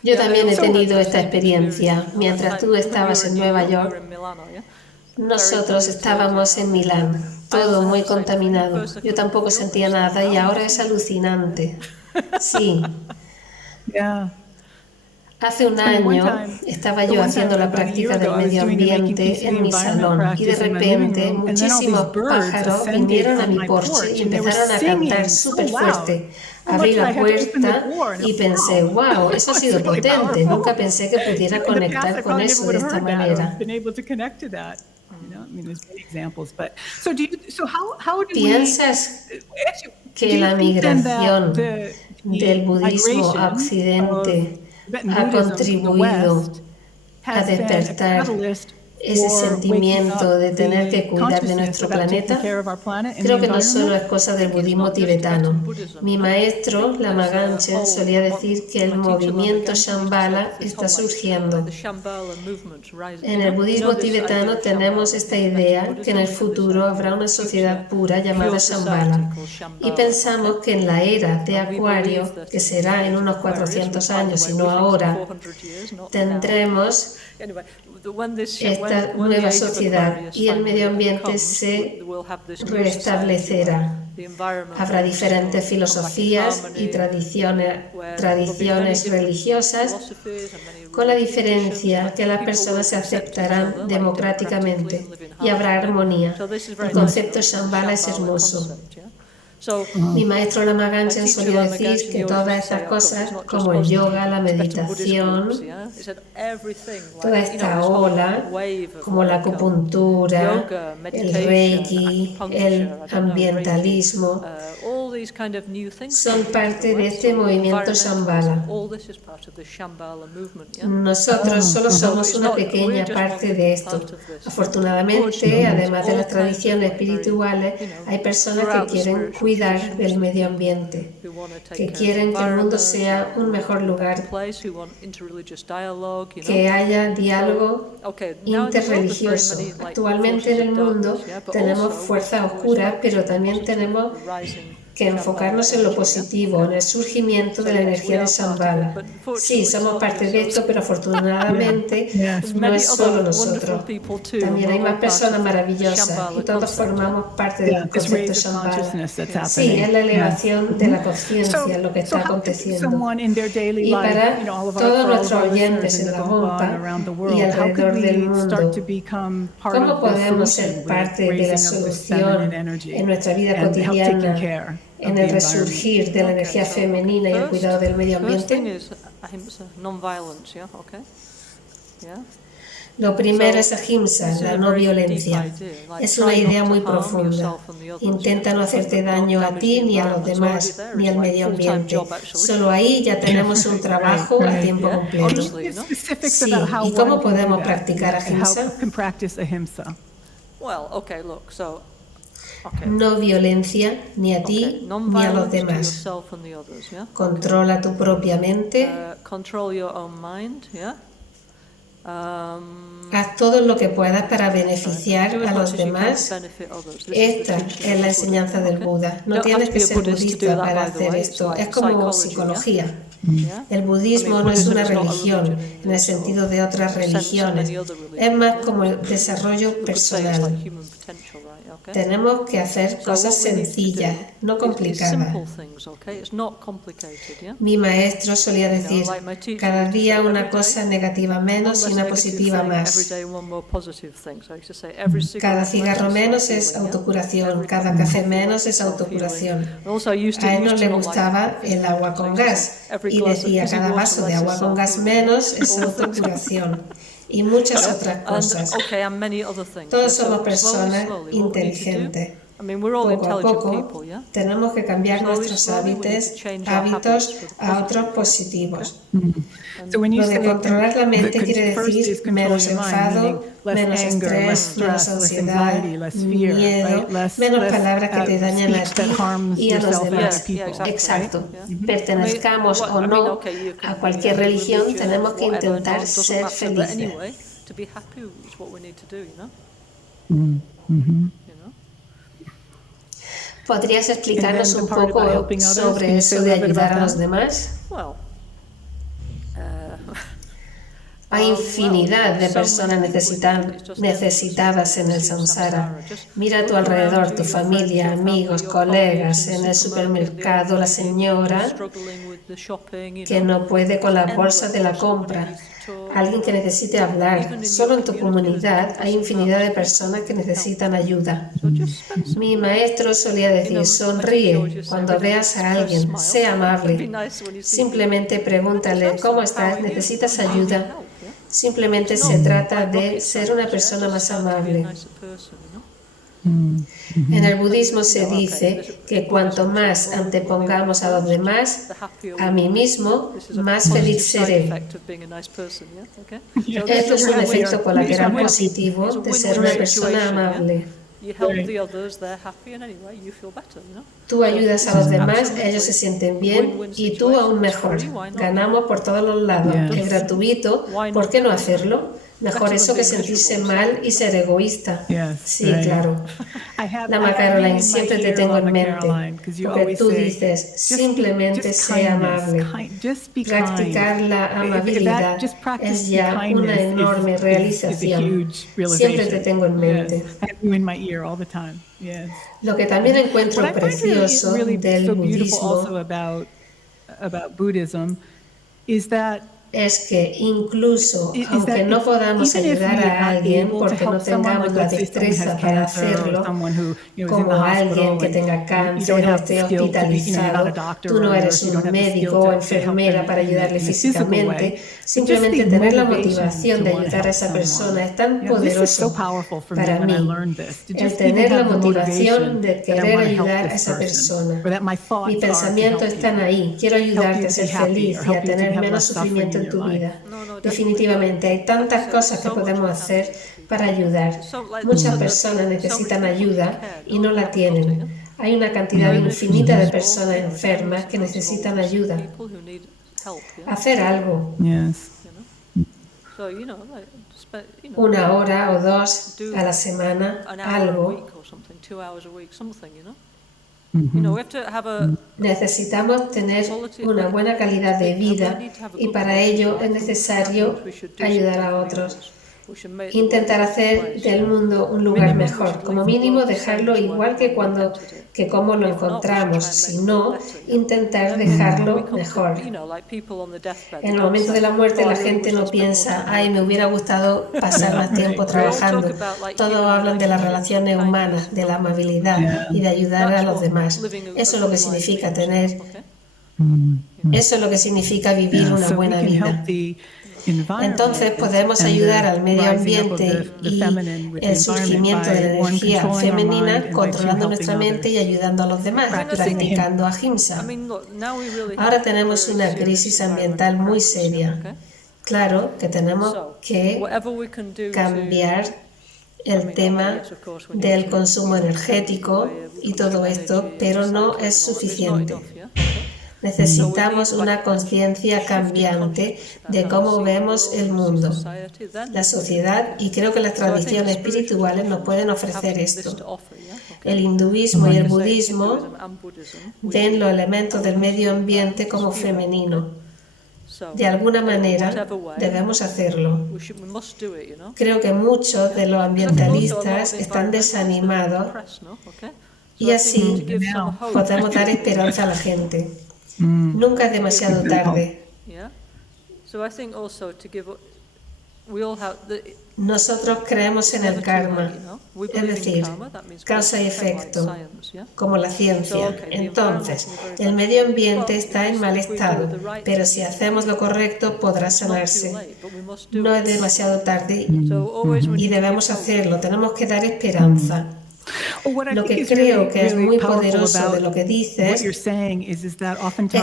Yo también he tenido esta experiencia. Mientras tú estabas en Nueva York, nosotros estábamos en Milán, todo muy contaminado. Yo tampoco sentía nada y ahora es alucinante. Sí. Hace un año estaba yo haciendo la práctica del medio ambiente en mi salón y de repente muchísimos pájaros vinieron a mi porche y empezaron a cantar súper fuerte. Abrí la puerta y pensé, wow, eso ha sido potente. Nunca pensé que pudiera conectar con eso de esta manera. ¿Piensas que la migración del budismo a Occidente ha contribuido a despertar ese sentimiento de tener que cuidar de nuestro planeta? Creo que no solo es cosa del budismo tibetano. Mi maestro, Lama Ganchen, solía decir que el movimiento Shambhala está surgiendo. En el budismo tibetano tenemos esta idea que en el futuro habrá una sociedad pura llamada Shambhala. Y pensamos que en la era de Acuario, que será en unos 400 años y no ahora, tendremos esta nueva sociedad y el medio ambiente se restablecerá. Habrá diferentes filosofías y tradiciones religiosas, con la diferencia que las personas se aceptarán democráticamente y habrá armonía. El concepto Shambhala es hermoso. Mi maestro Lama Ganchen solía decir que todas estas cosas, como el yoga, la meditación, toda esta ola, como la acupuntura, el reiki, el ambientalismo, son parte de este movimiento Shambhala. Nosotros solo somos una pequeña parte de esto. Afortunadamente, además de las tradiciones espirituales, hay personas que quieren cuidar del medio ambiente, que quieren que el mundo sea un mejor lugar, que haya diálogo interreligioso. Actualmente en el mundo tenemos fuerzas oscuras, pero también tenemos que enfocarnos en lo positivo, en el surgimiento de la energía de Shambhala. Sí, somos parte de esto, pero afortunadamente no es solo nosotros. También hay más personas maravillosas y todos formamos parte del concepto Shambhala. Sí, es la elevación de la conciencia lo que está aconteciendo. Y para todos nuestros oyentes en la Gompa y alrededor del mundo, ¿cómo podemos ser parte de la solución en nuestra vida cotidiana, en el resurgir de la energía femenina y el cuidado del medio ambiente? Lo primero es ahimsa, la no violencia. Es una idea muy profunda. Intenta no hacerte daño a ti ni a los demás, ni al medio ambiente. Solo ahí ya tenemos un trabajo a tiempo completo. Sí, ¿y cómo podemos practicar ahimsa? No violencia ni a ti ni a los demás. Controla tu propia mente. Haz todo lo que puedas para beneficiar a los demás. Esta es la enseñanza del Buda. No tienes que ser budista para hacer esto. Es como psicología. El budismo no es una religión en el sentido de otras religiones. Es más como el desarrollo personal. Tenemos que hacer cosas sencillas, no complicadas. Mi maestro solía decir, cada día una cosa negativa menos y una positiva más. Cada cigarro menos es autocuración, cada café menos es autocuración. A él no le gustaba el agua con gas y decía, cada vaso de agua con gas menos es autocuración. Y muchas otras cosas. Todos somos personas inteligentes. Poco a poco tenemos que cambiar nuestros hábitos a otros positivos. Lo de controlar la mente quiere decir menos enfado, menos estrés, menos ansiedad, miedo, menos palabras que te dañan a ti y a los demás. Exacto. Pertenezcamos o no a cualquier religión, tenemos que intentar ser felices. ¿Podrías explicarnos un poco sobre eso de ayudar a los demás? Hay infinidad de personas necesitadas en el samsara. Mira a tu alrededor, tu familia, amigos, colegas, en el supermercado, la señora que no puede con las bolsas de la compra, alguien que necesite hablar. Solo en tu comunidad hay infinidad de personas que necesitan ayuda. Mi maestro solía decir, sonríe cuando veas a alguien, sé amable. Simplemente pregúntale, ¿cómo estás? ¿Necesitas ayuda? Simplemente se trata de ser una persona más amable. En el budismo se dice que cuanto más antepongamos a los demás, a mí mismo, más feliz seré. Esto es un efecto colateral positivo de ser una persona amable. Tú ayudas a los demás, ellos se sienten bien y tú aún mejor. Ganamos por todos los lados. Es gratuito, ¿por qué no hacerlo? Mejor eso que sentirse mal y ser egoísta. Sí, claro. Lama Caroline, siempre te tengo en mente, porque tú dices, simplemente sé amable. Practicar la amabilidad es ya una enorme realización. Siempre te tengo en mente. Lo que también encuentro precioso del budismo es que incluso aunque no podamos ayudar a alguien porque no tengamos la destreza para hacerlo, como alguien que tenga cáncer o esté hospitalizado, tú no eres un médico o enfermera para ayudarle físicamente, simplemente tener la motivación de ayudar a esa persona es tan poderoso para mí. El tener la motivación de querer ayudar a esa persona. Mi pensamiento están ahí, quiero ayudarte a ser feliz y a tener menos sufrimiento en tu vida. Definitivamente hay tantas cosas que podemos hacer para ayudar. Muchas personas necesitan ayuda y no la tienen. Hay una cantidad infinita de personas enfermas que necesitan ayuda. Hacer algo. Una hora o dos a la semana, algo. Necesitamos tener una buena calidad de vida y para ello es necesario ayudar a otros. Intentar hacer del mundo un lugar mejor, como mínimo dejarlo igual que como lo encontramos, si no, intentar dejarlo mejor. En el momento de la muerte la gente no piensa, ay, me hubiera gustado pasar más tiempo trabajando. Todos hablan de las relaciones humanas, de la amabilidad y de ayudar a los demás. Eso es lo que significa eso es lo que significa vivir una buena vida. Entonces podemos ayudar al medio ambiente y el surgimiento de la energía femenina controlando nuestra mente y ayudando a los demás, practicando ahimsa. Ahora tenemos una crisis ambiental muy seria. Claro que tenemos que cambiar el tema del consumo energético y todo esto, pero no es suficiente. Necesitamos una conciencia cambiante de cómo vemos el mundo, la sociedad, y creo que las tradiciones espirituales nos pueden ofrecer esto. El hinduismo y el budismo ven los elementos del medio ambiente como femenino. De alguna manera debemos hacerlo. Creo que muchos de los ambientalistas están desanimados y así podemos dar esperanza a la gente. Nunca es demasiado tarde. Nosotros creemos en el karma, es decir, causa y efecto, como la ciencia. Entonces, el medio ambiente está en mal estado, pero si hacemos lo correcto podrá sanarse. No es demasiado tarde y debemos hacerlo, tenemos que dar esperanza. Lo que creo que es muy poderoso de lo que dices es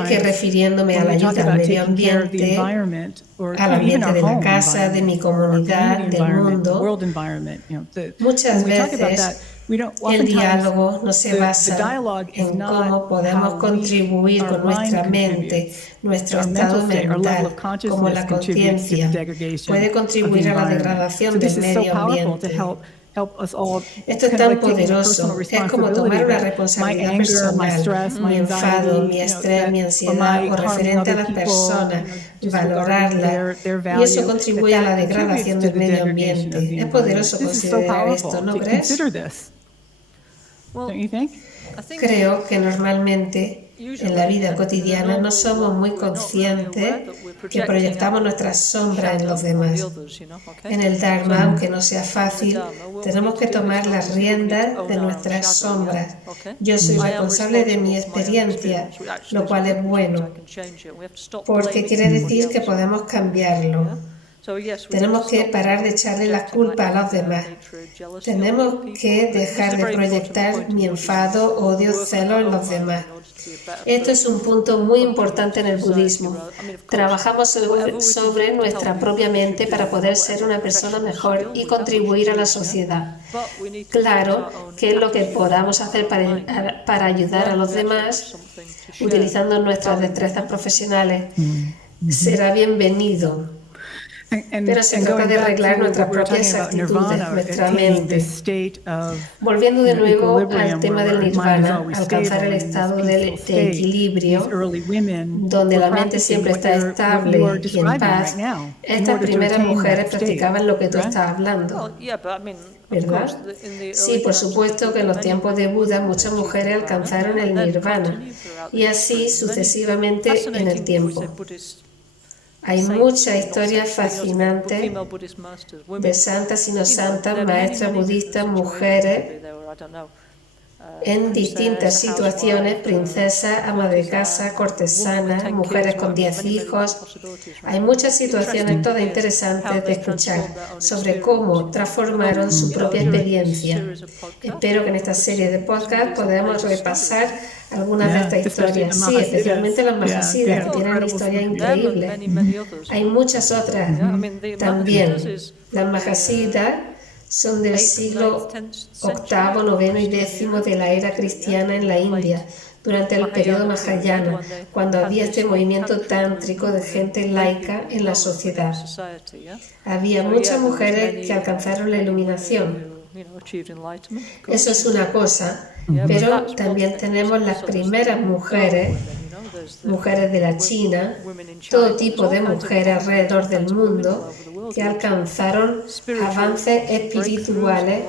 que refiriéndome a la ayuda al medio ambiente, al ambiente de la casa, de mi comunidad, del mundo, muchas veces el diálogo no se basa en cómo podemos contribuir con nuestra mente, nuestro estado mental, como la conciencia puede contribuir a la degradación del medio ambiente. Esto es tan poderoso. Es como tomar una responsabilidad personal. Mi enfado, mi estrés, mi ansiedad o referente a las personas, valorarla. Y eso contribuye a la degradación del medio ambiente. Es poderoso considerar esto, ¿no crees? Creo que normalmente en la vida cotidiana no somos muy conscientes que proyectamos nuestras sombras en los demás. En el Dharma, aunque no sea fácil, tenemos que tomar las riendas de nuestras sombras. Yo soy responsable de mi experiencia, lo cual es bueno, porque quiere decir que podemos cambiarlo. Tenemos que parar de echarle la culpa a los demás. Tenemos que dejar de proyectar mi enfado, odio, celo en los demás. Esto es un punto muy importante en el budismo. Trabajamos sobre nuestra propia mente para poder ser una persona mejor y contribuir a la sociedad. Claro que lo que podamos hacer para ayudar a los demás, utilizando nuestras destrezas profesionales, será bienvenido. Pero se trata de arreglar nuestras propias actitudes, nuestra mente. Volviendo de nuevo al tema del nirvana, alcanzar el estado de equilibrio, donde la mente siempre está estable y en paz, estas primeras mujeres practicaban lo que tú estás hablando, ¿verdad? Sí, por supuesto que en los tiempos de Buda muchas mujeres alcanzaron el nirvana, y así sucesivamente en el tiempo. Hay muchas historias fascinantes de santas y no santas, maestras budistas, mujeres en distintas situaciones, princesas, ama de casa, cortesanas, mujeres con 10 hijos. Hay muchas situaciones todas interesantes de escuchar sobre cómo transformaron su propia experiencia. Espero que en esta serie de podcast podamos repasar algunas de estas historias. Sí, especialmente las Mahasiddhas, que tienen historias increíbles. Hay muchas otras también. Las Mahasiddhas son del siglo VIII, IX y X de la era cristiana en la India, durante el periodo Mahayana, cuando había este movimiento tántrico de gente laica en la sociedad. Había muchas mujeres que alcanzaron la iluminación. Eso es una cosa, pero también tenemos las primeras mujeres de la China, todo tipo de mujeres alrededor del mundo que alcanzaron avances espirituales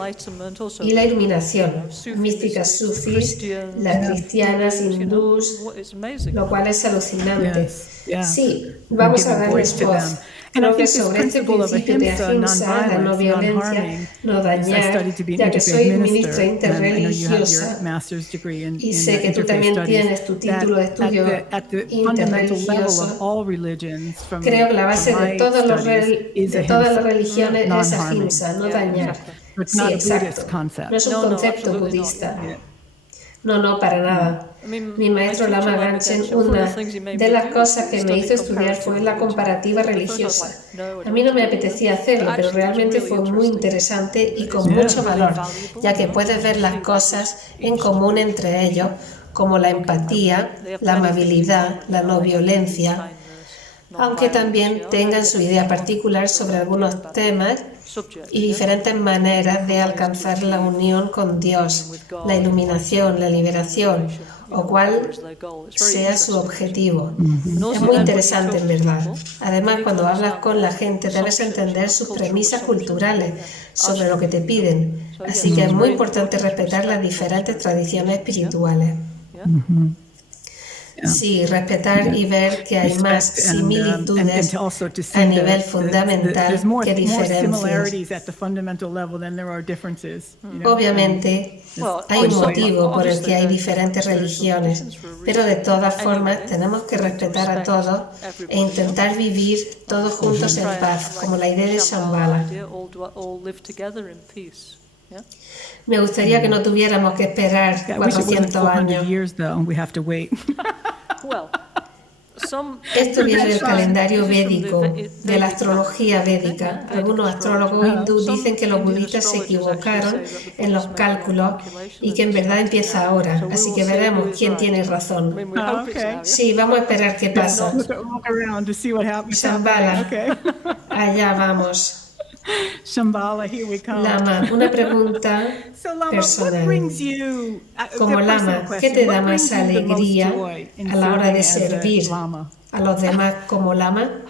y la iluminación, místicas sufís, las cristianas, hindús, lo cual es alucinante. Sí, vamos a darles voz. Creo que sobre este principio de ahimsa, la no violencia, no dañar, ya que soy ministra interreligiosa y sé que tú también tienes tu título de estudio interreligioso, creo que la base de todas las religiones es ahimsa, no dañar. Sí, exacto. No es un concepto budista. No, para nada. Mi maestro Lama Ganchen, una de las cosas que me hizo estudiar fue la comparativa religiosa. A mí no me apetecía hacerlo, pero realmente fue muy interesante y con mucho valor, ya que puedes ver las cosas en común entre ellos, como la empatía, la amabilidad, la no violencia, aunque también tengan su idea particular sobre algunos temas y diferentes maneras de alcanzar la unión con Dios, la iluminación, la liberación, o cuál sea su objetivo. Es muy interesante, en verdad. Además, cuando hablas con la gente, debes entender sus premisas culturales sobre lo que te piden. Así que es muy importante respetar las diferentes tradiciones espirituales. Sí, respetar y ver que hay más similitudes a nivel fundamental que diferencias. Obviamente, hay un motivo por el que hay diferentes religiones, pero de todas formas tenemos que respetar a todos e intentar vivir todos juntos en paz, como la idea de Shambhala. Me gustaría que no tuviéramos que esperar 400 años. Esto viene del calendario védico, de la astrología védica. Algunos astrólogos hindúes dicen que los budistas se equivocaron en los cálculos y que en verdad empieza ahora. Así que veremos quién tiene razón. Sí, vamos a esperar qué pasa. Shambhala, allá vamos. Lama, una pregunta personal. Como Lama, ¿qué te da más alegría a la hora de servir a los demás como Lama?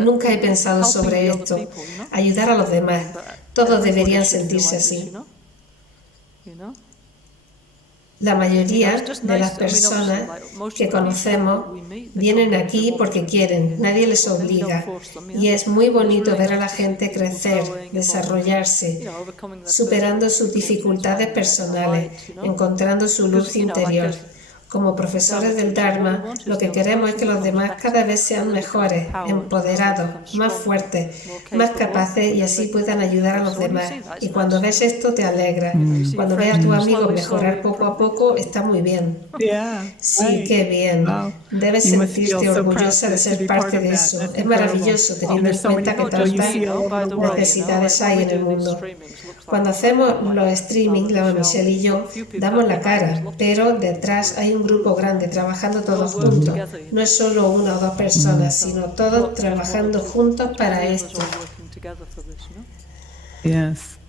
Nunca he pensado sobre esto. Ayudar a los demás. Todos deberían sentirse así. La mayoría de las personas que conocemos vienen aquí porque quieren, nadie les obliga. Y es muy bonito ver a la gente crecer, desarrollarse, superando sus dificultades personales, encontrando su luz interior. Como profesores del Dharma, lo que queremos es que los demás cada vez sean mejores, empoderados, más fuertes, más capaces y así puedan ayudar a los demás. Y cuando ves esto te alegra. Cuando ves a tus amigos mejorar poco a poco, está muy bien. Sí, qué bien. Debes sentirte orgullosa de ser parte de eso. Es maravilloso teniendo en cuenta que tantas necesidades hay en el mundo. Cuando hacemos los streaming, Lama Michelle y yo, damos la cara, pero detrás hay un grupo grande trabajando todos juntos. No es solo una o dos personas, sino todos trabajando juntos para esto.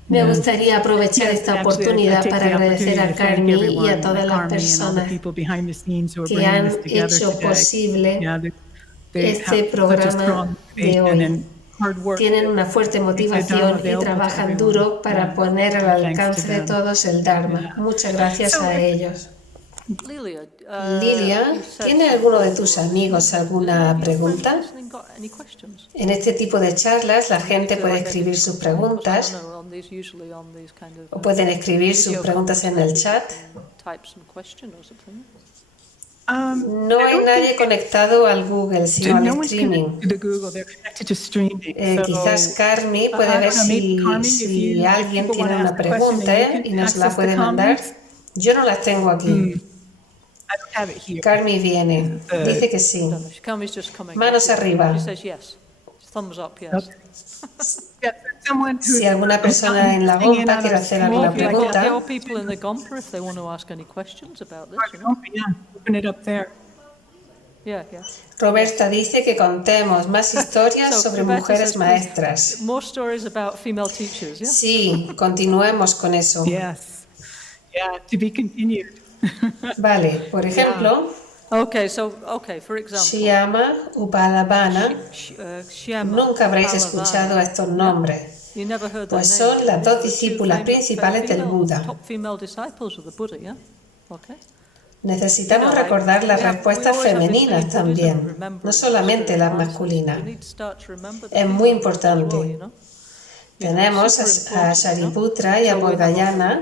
Me gustaría aprovechar esta oportunidad para agradecer a Carmi y a todas las personas que han hecho posible este programa de hoy. Tienen una fuerte motivación y trabajan duro para poner al alcance de todos el Dharma. Muchas gracias a ellos. Lilia, ¿tiene alguno de tus amigos alguna pregunta? En este tipo de charlas la gente puede escribir sus preguntas o pueden escribir sus preguntas en el chat. No hay nadie conectado al Google, sino al streaming. Quizás Carmi puede ver si alguien tiene una pregunta y nos la puede mandar. Yo no las tengo aquí. Carmi viene. Dice que sí. Manos arriba. Si alguna persona en la Gompa quiere hacer alguna pregunta. Roberta dice que contemos más historias sobre mujeres maestras. Sí, continuemos con eso. Vale, por ejemplo, Shyama Upalabhana, nunca habréis escuchado estos nombres, pues son las dos discípulas principales del Buda. Necesitamos recordar las respuestas femeninas también, no solamente las masculinas. Es muy importante. Tenemos a Shariputra y a Bodhayana,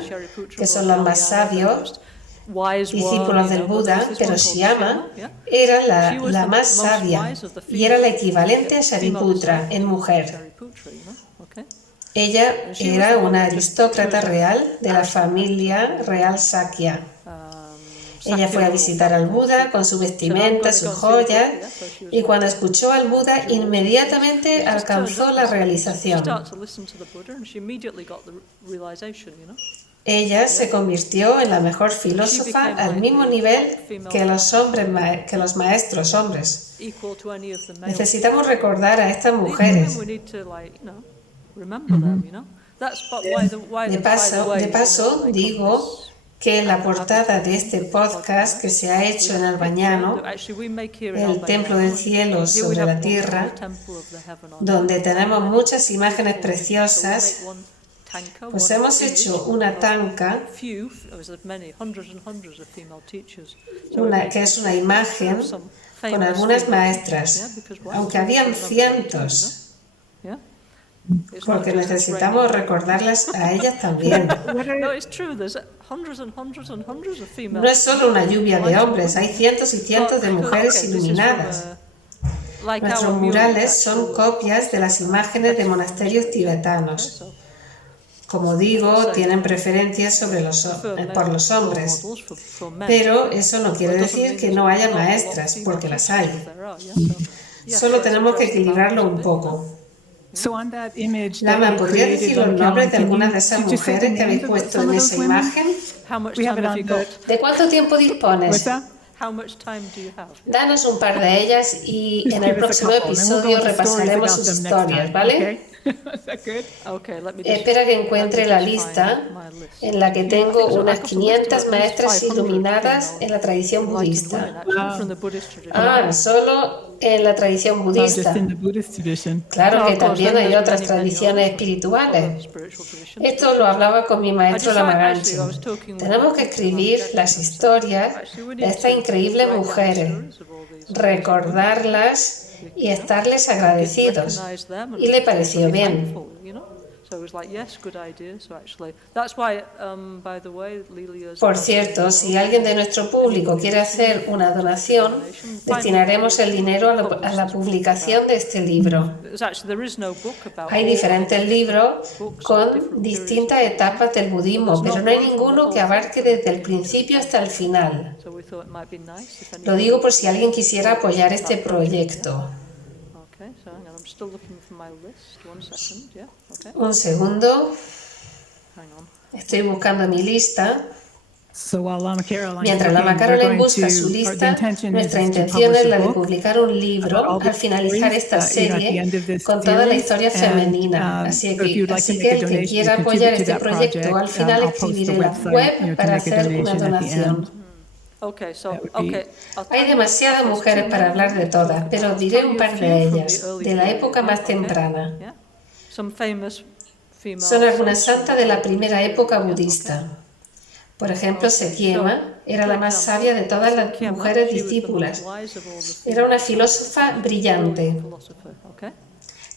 que son los más sabios, discípulos del Buda, pero Shyama era la más sabia y era la equivalente a Shariputra en mujer. Ella era una aristócrata real de la familia real Sakya. Ella fue a visitar al Buda con su vestimenta, sus joyas, y cuando escuchó al Buda, inmediatamente alcanzó la realización. Ella se convirtió en la mejor filósofa al mismo nivel que los maestros hombres. Necesitamos recordar a estas mujeres. De paso, digo que en la portada de este podcast que se ha hecho en Albañano, el Templo del Cielo sobre la Tierra, donde tenemos muchas imágenes preciosas, pues hemos hecho una tanka, que es una imagen con algunas maestras, aunque habían cientos, porque necesitamos recordarlas a ellas también. No es solo una lluvia de hombres, hay cientos y cientos de mujeres iluminadas. Nuestros murales son copias de las imágenes de monasterios tibetanos. Como digo, tienen preferencias por los hombres, pero eso no quiere decir que no haya maestras, porque las hay. Solo tenemos que equilibrarlo un poco. Lama, ¿podría decir los nombres de algunas de esas mujeres que habéis puesto en esa imagen? ¿De cuánto tiempo dispones? Danos un par de ellas y en el próximo episodio repasaremos sus historias, ¿vale? Espera que encuentre la lista en la que tengo unas 500 maestras iluminadas en la tradición budista. Solo en la tradición budista. Claro que también hay otras tradiciones espirituales. Esto lo hablaba con mi maestro Lama Ganchen. Tenemos que escribir las historias de estas increíbles mujeres, recordarlas y estarles agradecidos. Y le pareció bien. Por cierto, si alguien de nuestro público quiere hacer una donación, destinaremos el dinero a la publicación de este libro. Hay diferentes libros con distintas etapas del budismo, pero no hay ninguno que abarque desde el principio hasta el final. Lo digo por si alguien quisiera apoyar este proyecto. Un segundo. Estoy buscando mi lista. Mientras Lama Caroline busca su lista, nuestra intención es la de publicar un libro al finalizar esta serie con toda la historia femenina. Así que el que quiera apoyar este proyecto, al final escribiré la web para hacer una donación. Hay demasiadas mujeres para hablar de todas, pero diré un par de ellas, de la época más temprana. Son algunas santas de la primera época budista. Por ejemplo, Sakyama era la más sabia de todas las mujeres discípulas. Era una filósofa brillante.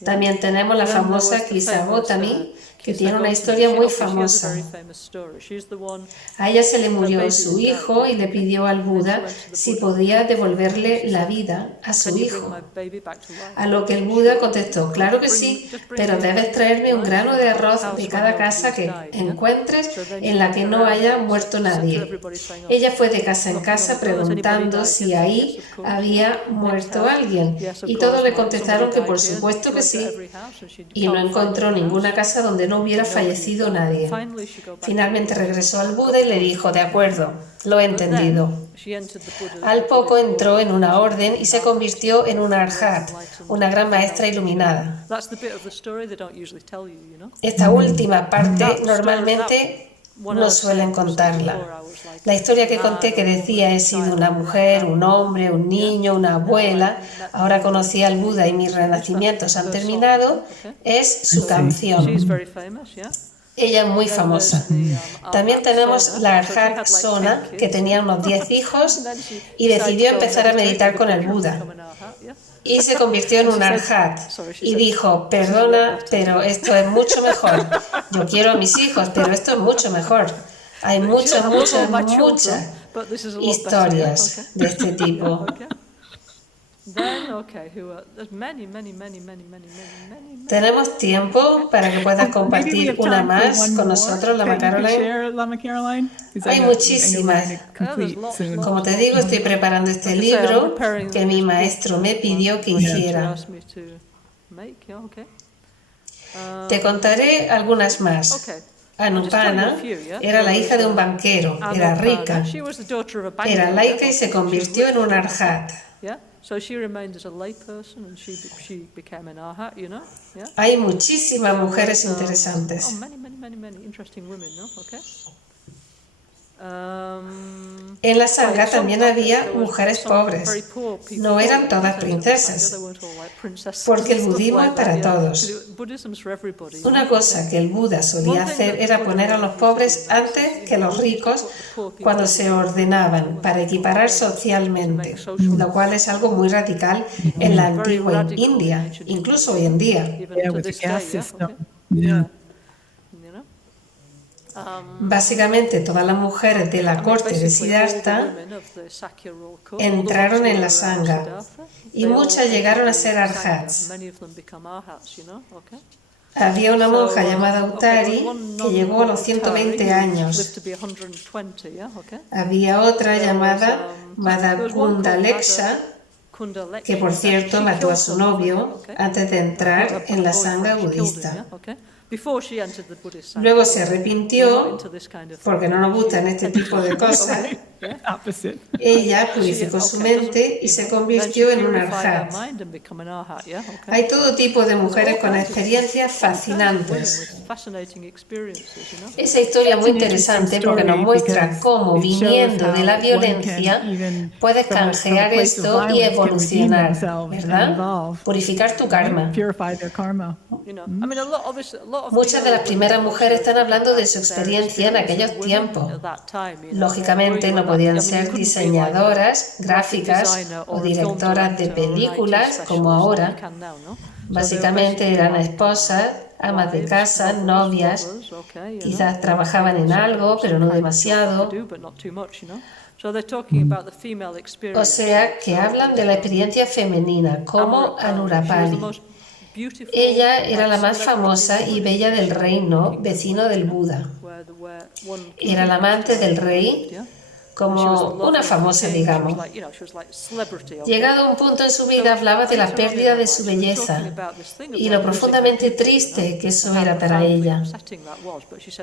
También tenemos la famosa Kisa Gotami, que tiene una historia muy famosa. A ella se le murió su hijo y le pidió al Buda si podía devolverle la vida a su hijo. A lo que el Buda contestó, claro que sí, pero debes traerme un grano de arroz de cada casa que encuentres en la que no haya muerto nadie. Ella fue de casa en casa preguntando si ahí había muerto alguien y todos le contestaron que por supuesto que sí, y no encontró ninguna casa donde no hubiera fallecido nadie. Finalmente regresó al Buda y le dijo, de acuerdo, lo he entendido. Al poco entró en una orden y se convirtió en una arhat, una gran maestra iluminada. Esta última parte normalmente no suelen contarla. La historia que conté que decía he sido una mujer, un hombre, un niño, una abuela, ahora conocí al Buda y mis renacimientos han terminado, es su canción. Ella es muy famosa. También tenemos la Arhat Sona, que tenía unos 10 hijos y decidió empezar a meditar con el Buda. Y se convirtió en un arhat y dijo, perdona, pero esto es mucho mejor. Yo quiero a mis hijos, pero esto es mucho mejor. Hay muchas historias de este tipo. Tenemos tiempo para que puedas compartir una más con nosotros, Lama Caroline. Hay muchísimas. Como te digo, estoy preparando este libro que mi maestro me pidió que hiciera. Te contaré algunas más. Anupana era la hija de un banquero, era rica, era laica y se convirtió en un arhat. Hay muchísimas mujeres interesantes. En la Sangha también había mujeres pobres. No eran todas princesas, porque el budismo es para todos. Una cosa que el Buda solía hacer era poner a los pobres antes que los ricos cuando se ordenaban para equiparar socialmente, lo cual es algo muy radical en la antigua India, incluso hoy en día. Básicamente todas las mujeres de la corte de Siddhartha entraron en la Sangha y muchas llegaron a ser arhats. Había una monja llamada Uttari que llegó a los 120 años. Había otra llamada Madhukundaleksha, que por cierto mató a su novio antes de entrar en la Sangha budista. Luego se arrepintió, porque no nos gustan este tipo de cosas, Ella purificó su mente y se convirtió en un arhat. Hay todo tipo de mujeres con experiencias fascinantes. Esa historia es muy interesante porque nos muestra cómo, viniendo de la violencia, puedes canjear esto y evolucionar, ¿verdad? Purificar tu karma. Muchas de las primeras mujeres están hablando de su experiencia en aquellos tiempos. Lógicamente no podían ser diseñadoras, gráficas o directoras de películas como ahora. Básicamente eran esposas, amas de casa, novias, quizás trabajaban en algo, pero no demasiado. O sea, que hablan de la experiencia femenina, como Anurapali. Ella era la más famosa y bella del reino, vecino del Buda. Era la amante del rey, como una famosa, digamos. Llegado a un punto en su vida, hablaba de la pérdida de su belleza y lo profundamente triste que eso era para ella.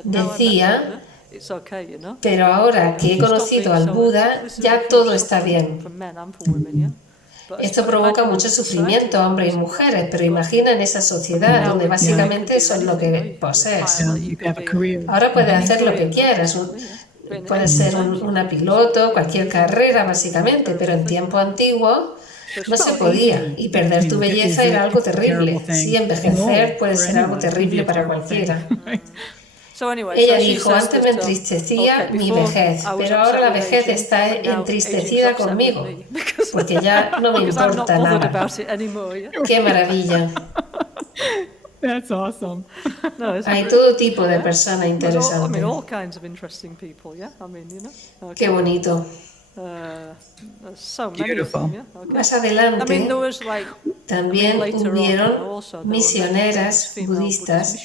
Decía, pero ahora que he conocido al Buda, ya todo está bien. Esto provoca mucho sufrimiento a hombres y mujeres, pero imagina en esa sociedad donde básicamente eso es lo que posees. Ahora puedes hacer lo que quieras, puedes ser una piloto, cualquier carrera básicamente, pero en tiempo antiguo no se podía y perder tu belleza era algo terrible. Sí, envejecer puede ser algo terrible para cualquiera. Ella dijo, antes me entristecía mi vejez, pero ahora la vejez está entristecida conmigo, porque ya no me importa nada. ¡Qué maravilla! Hay todo tipo de personas interesantes. ¡Qué bonito! Más adelante, también hubieron misioneras budistas,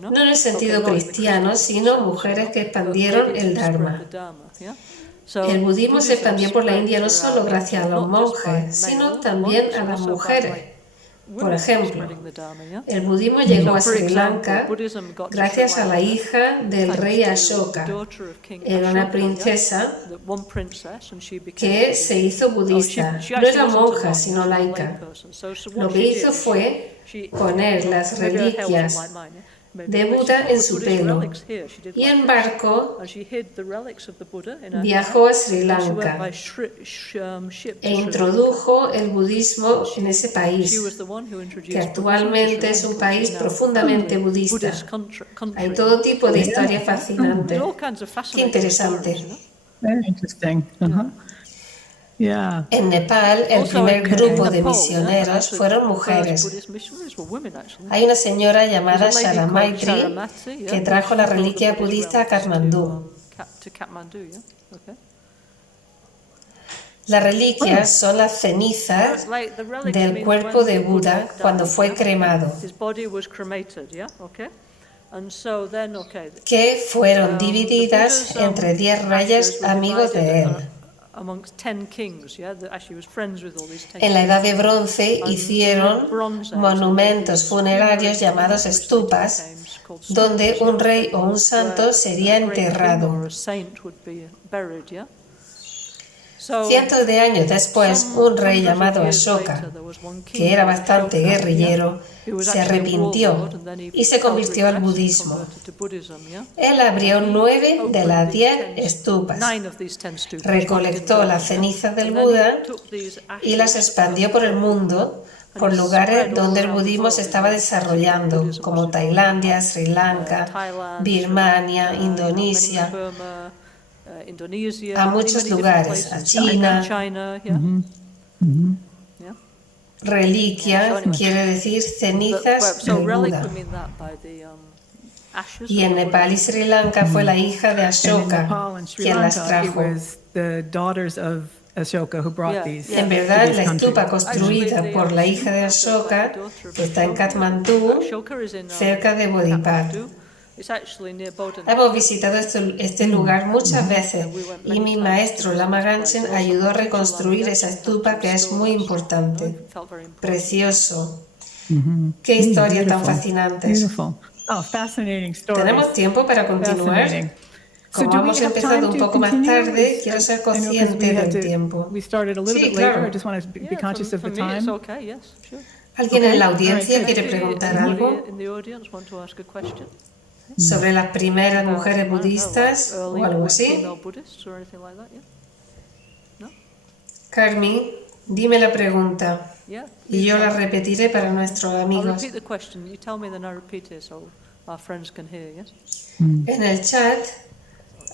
no en el sentido cristiano, sino mujeres que expandieron el Dharma. El budismo se expandió por la India no solo gracias a los monjes, sino también a las mujeres. Por ejemplo, el budismo llegó a Sri Lanka gracias a la hija del rey Ashoka. Era una princesa que se hizo budista. No era monja, sino laica. Lo que hizo fue poner las reliquias de Buda en su pelo y en barco viajó a Sri Lanka e introdujo el budismo en ese país, que actualmente es un país profundamente budista. Hay todo tipo de historias fascinantes. Qué interesante. En Nepal, el primer grupo de misioneros fueron mujeres. Hay una señora llamada Shara Maitri que trajo la reliquia budista a Katmandú. Las reliquias son las cenizas del cuerpo de Buda cuando fue cremado, que fueron divididas entre 10 reyes amigos de él. En la Edad de Bronce hicieron monumentos funerarios llamados stupas, donde un rey o un santo sería enterrado. Cientos de años después, un rey llamado Ashoka, que era bastante guerrillero, se arrepintió y se convirtió al budismo. Él abrió 9 de las 10 stupas, recolectó las cenizas del Buda y las expandió por el mundo, por lugares donde el budismo se estaba desarrollando, como Tailandia, Sri Lanka, Birmania, Indonesia, a muchos lugares, a China. Reliquia quiere decir cenizas de Buda. Y en Nepal y Sri Lanka fue la hija de Ashoka quien las trajo. En verdad, la estupa construida por la hija de Ashoka, que está en Katmandú, cerca de Bodhipat. Hemos visitado este lugar muchas veces y mi maestro Lama Ganchen ayudó a reconstruir esa estupa que es muy importante. Precioso. Qué historia tan fascinante. ¿Tenemos tiempo para continuar? Como hemos empezado un poco más tarde, quiero ser consciente del tiempo. Sí, claro. ¿Alguien en la audiencia quiere preguntar algo sobre las primeras mujeres budistas o algo así? Carmen, dime la pregunta y yo la repetiré para nuestros amigos. En el chat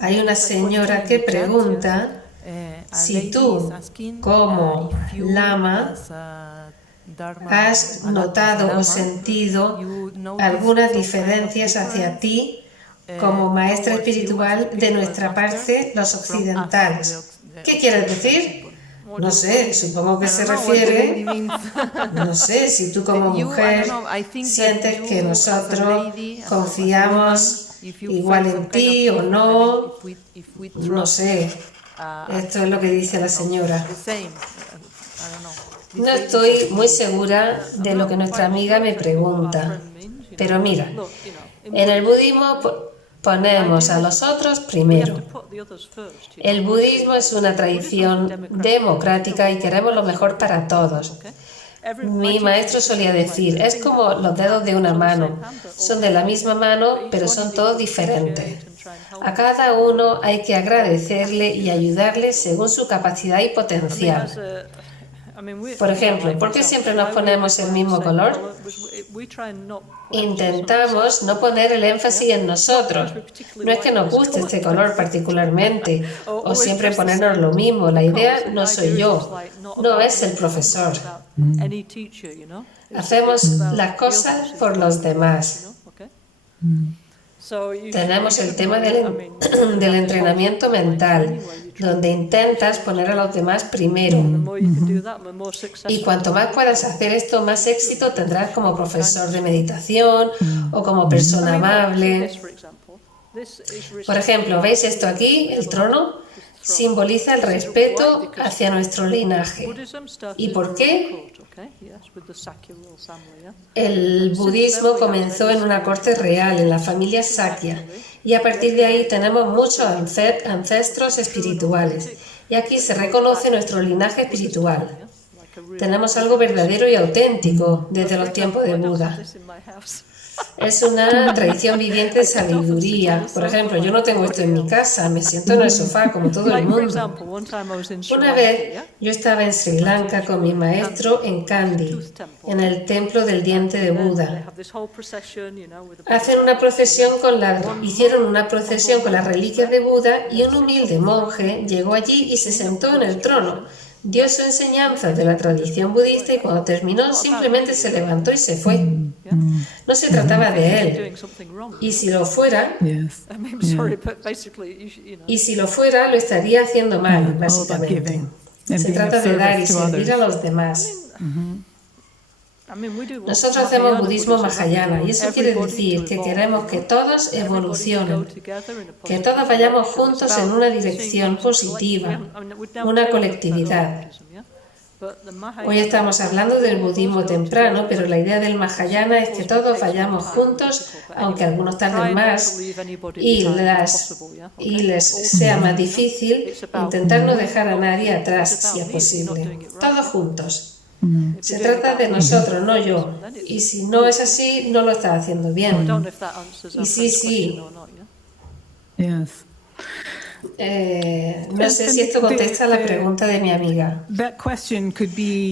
hay una señora que pregunta si tú, como lama, has notado o sentido algunas diferencias hacia ti como maestra espiritual de nuestra parte, los occidentales. ¿Qué quieres decir? No sé, supongo que se refiere, no sé, si tú como mujer sientes que nosotros confiamos igual en ti o no, no sé, esto es lo que dice la señora. No estoy muy segura de lo que nuestra amiga me pregunta, pero mira, en el budismo ponemos a los otros primero. El budismo es una tradición democrática y queremos lo mejor para todos. Mi maestro solía decir, es como los dedos de una mano, son de la misma mano, pero son todos diferentes. A cada uno hay que agradecerle y ayudarle según su capacidad y potencial. Por ejemplo, ¿por qué siempre nos ponemos el mismo color? Intentamos no poner el énfasis en nosotros. No es que nos guste este color particularmente, o siempre ponernos lo mismo. La idea no soy yo, no es el profesor. Hacemos las cosas por los demás. Tenemos el tema del entrenamiento mental, donde intentas poner a los demás primero. Y cuanto más puedas hacer esto, más éxito tendrás como profesor de meditación o como persona amable. Por ejemplo, ¿veis esto aquí? El trono simboliza el respeto hacia nuestro linaje. ¿Y por qué? El budismo comenzó en una corte real, en la familia Sakya, y a partir de ahí tenemos muchos ancestros espirituales. Y aquí se reconoce nuestro linaje espiritual. Tenemos algo verdadero y auténtico desde los tiempos de Buda. Es una tradición viviente de sabiduría. Por ejemplo, yo no tengo esto en mi casa, me siento en el sofá como todo el mundo. Una vez yo estaba en Sri Lanka con mi maestro en Kandy, en el templo del diente de Buda. Hicieron una procesión con las reliquias de Buda y un humilde monje llegó allí y se sentó en el trono. Dio su enseñanza de la tradición budista y cuando terminó simplemente se levantó y se fue. No se trataba de él. Y si lo fuera, lo estaría haciendo mal, básicamente. Se trata de dar y servir a los demás. Nosotros hacemos budismo mahayana y eso quiere decir que queremos que todos evolucionen, que todos vayamos juntos en una dirección positiva, una colectividad. Hoy estamos hablando del budismo temprano, pero la idea del mahayana es que todos vayamos juntos, aunque algunos tarden más y les sea más difícil, intentar no dejar a nadie atrás, si es posible. Todos juntos. Se trata de nosotros, no yo. Y si no es así, no lo estás haciendo bien. Y sí. No sé si esto contesta la pregunta de mi amiga.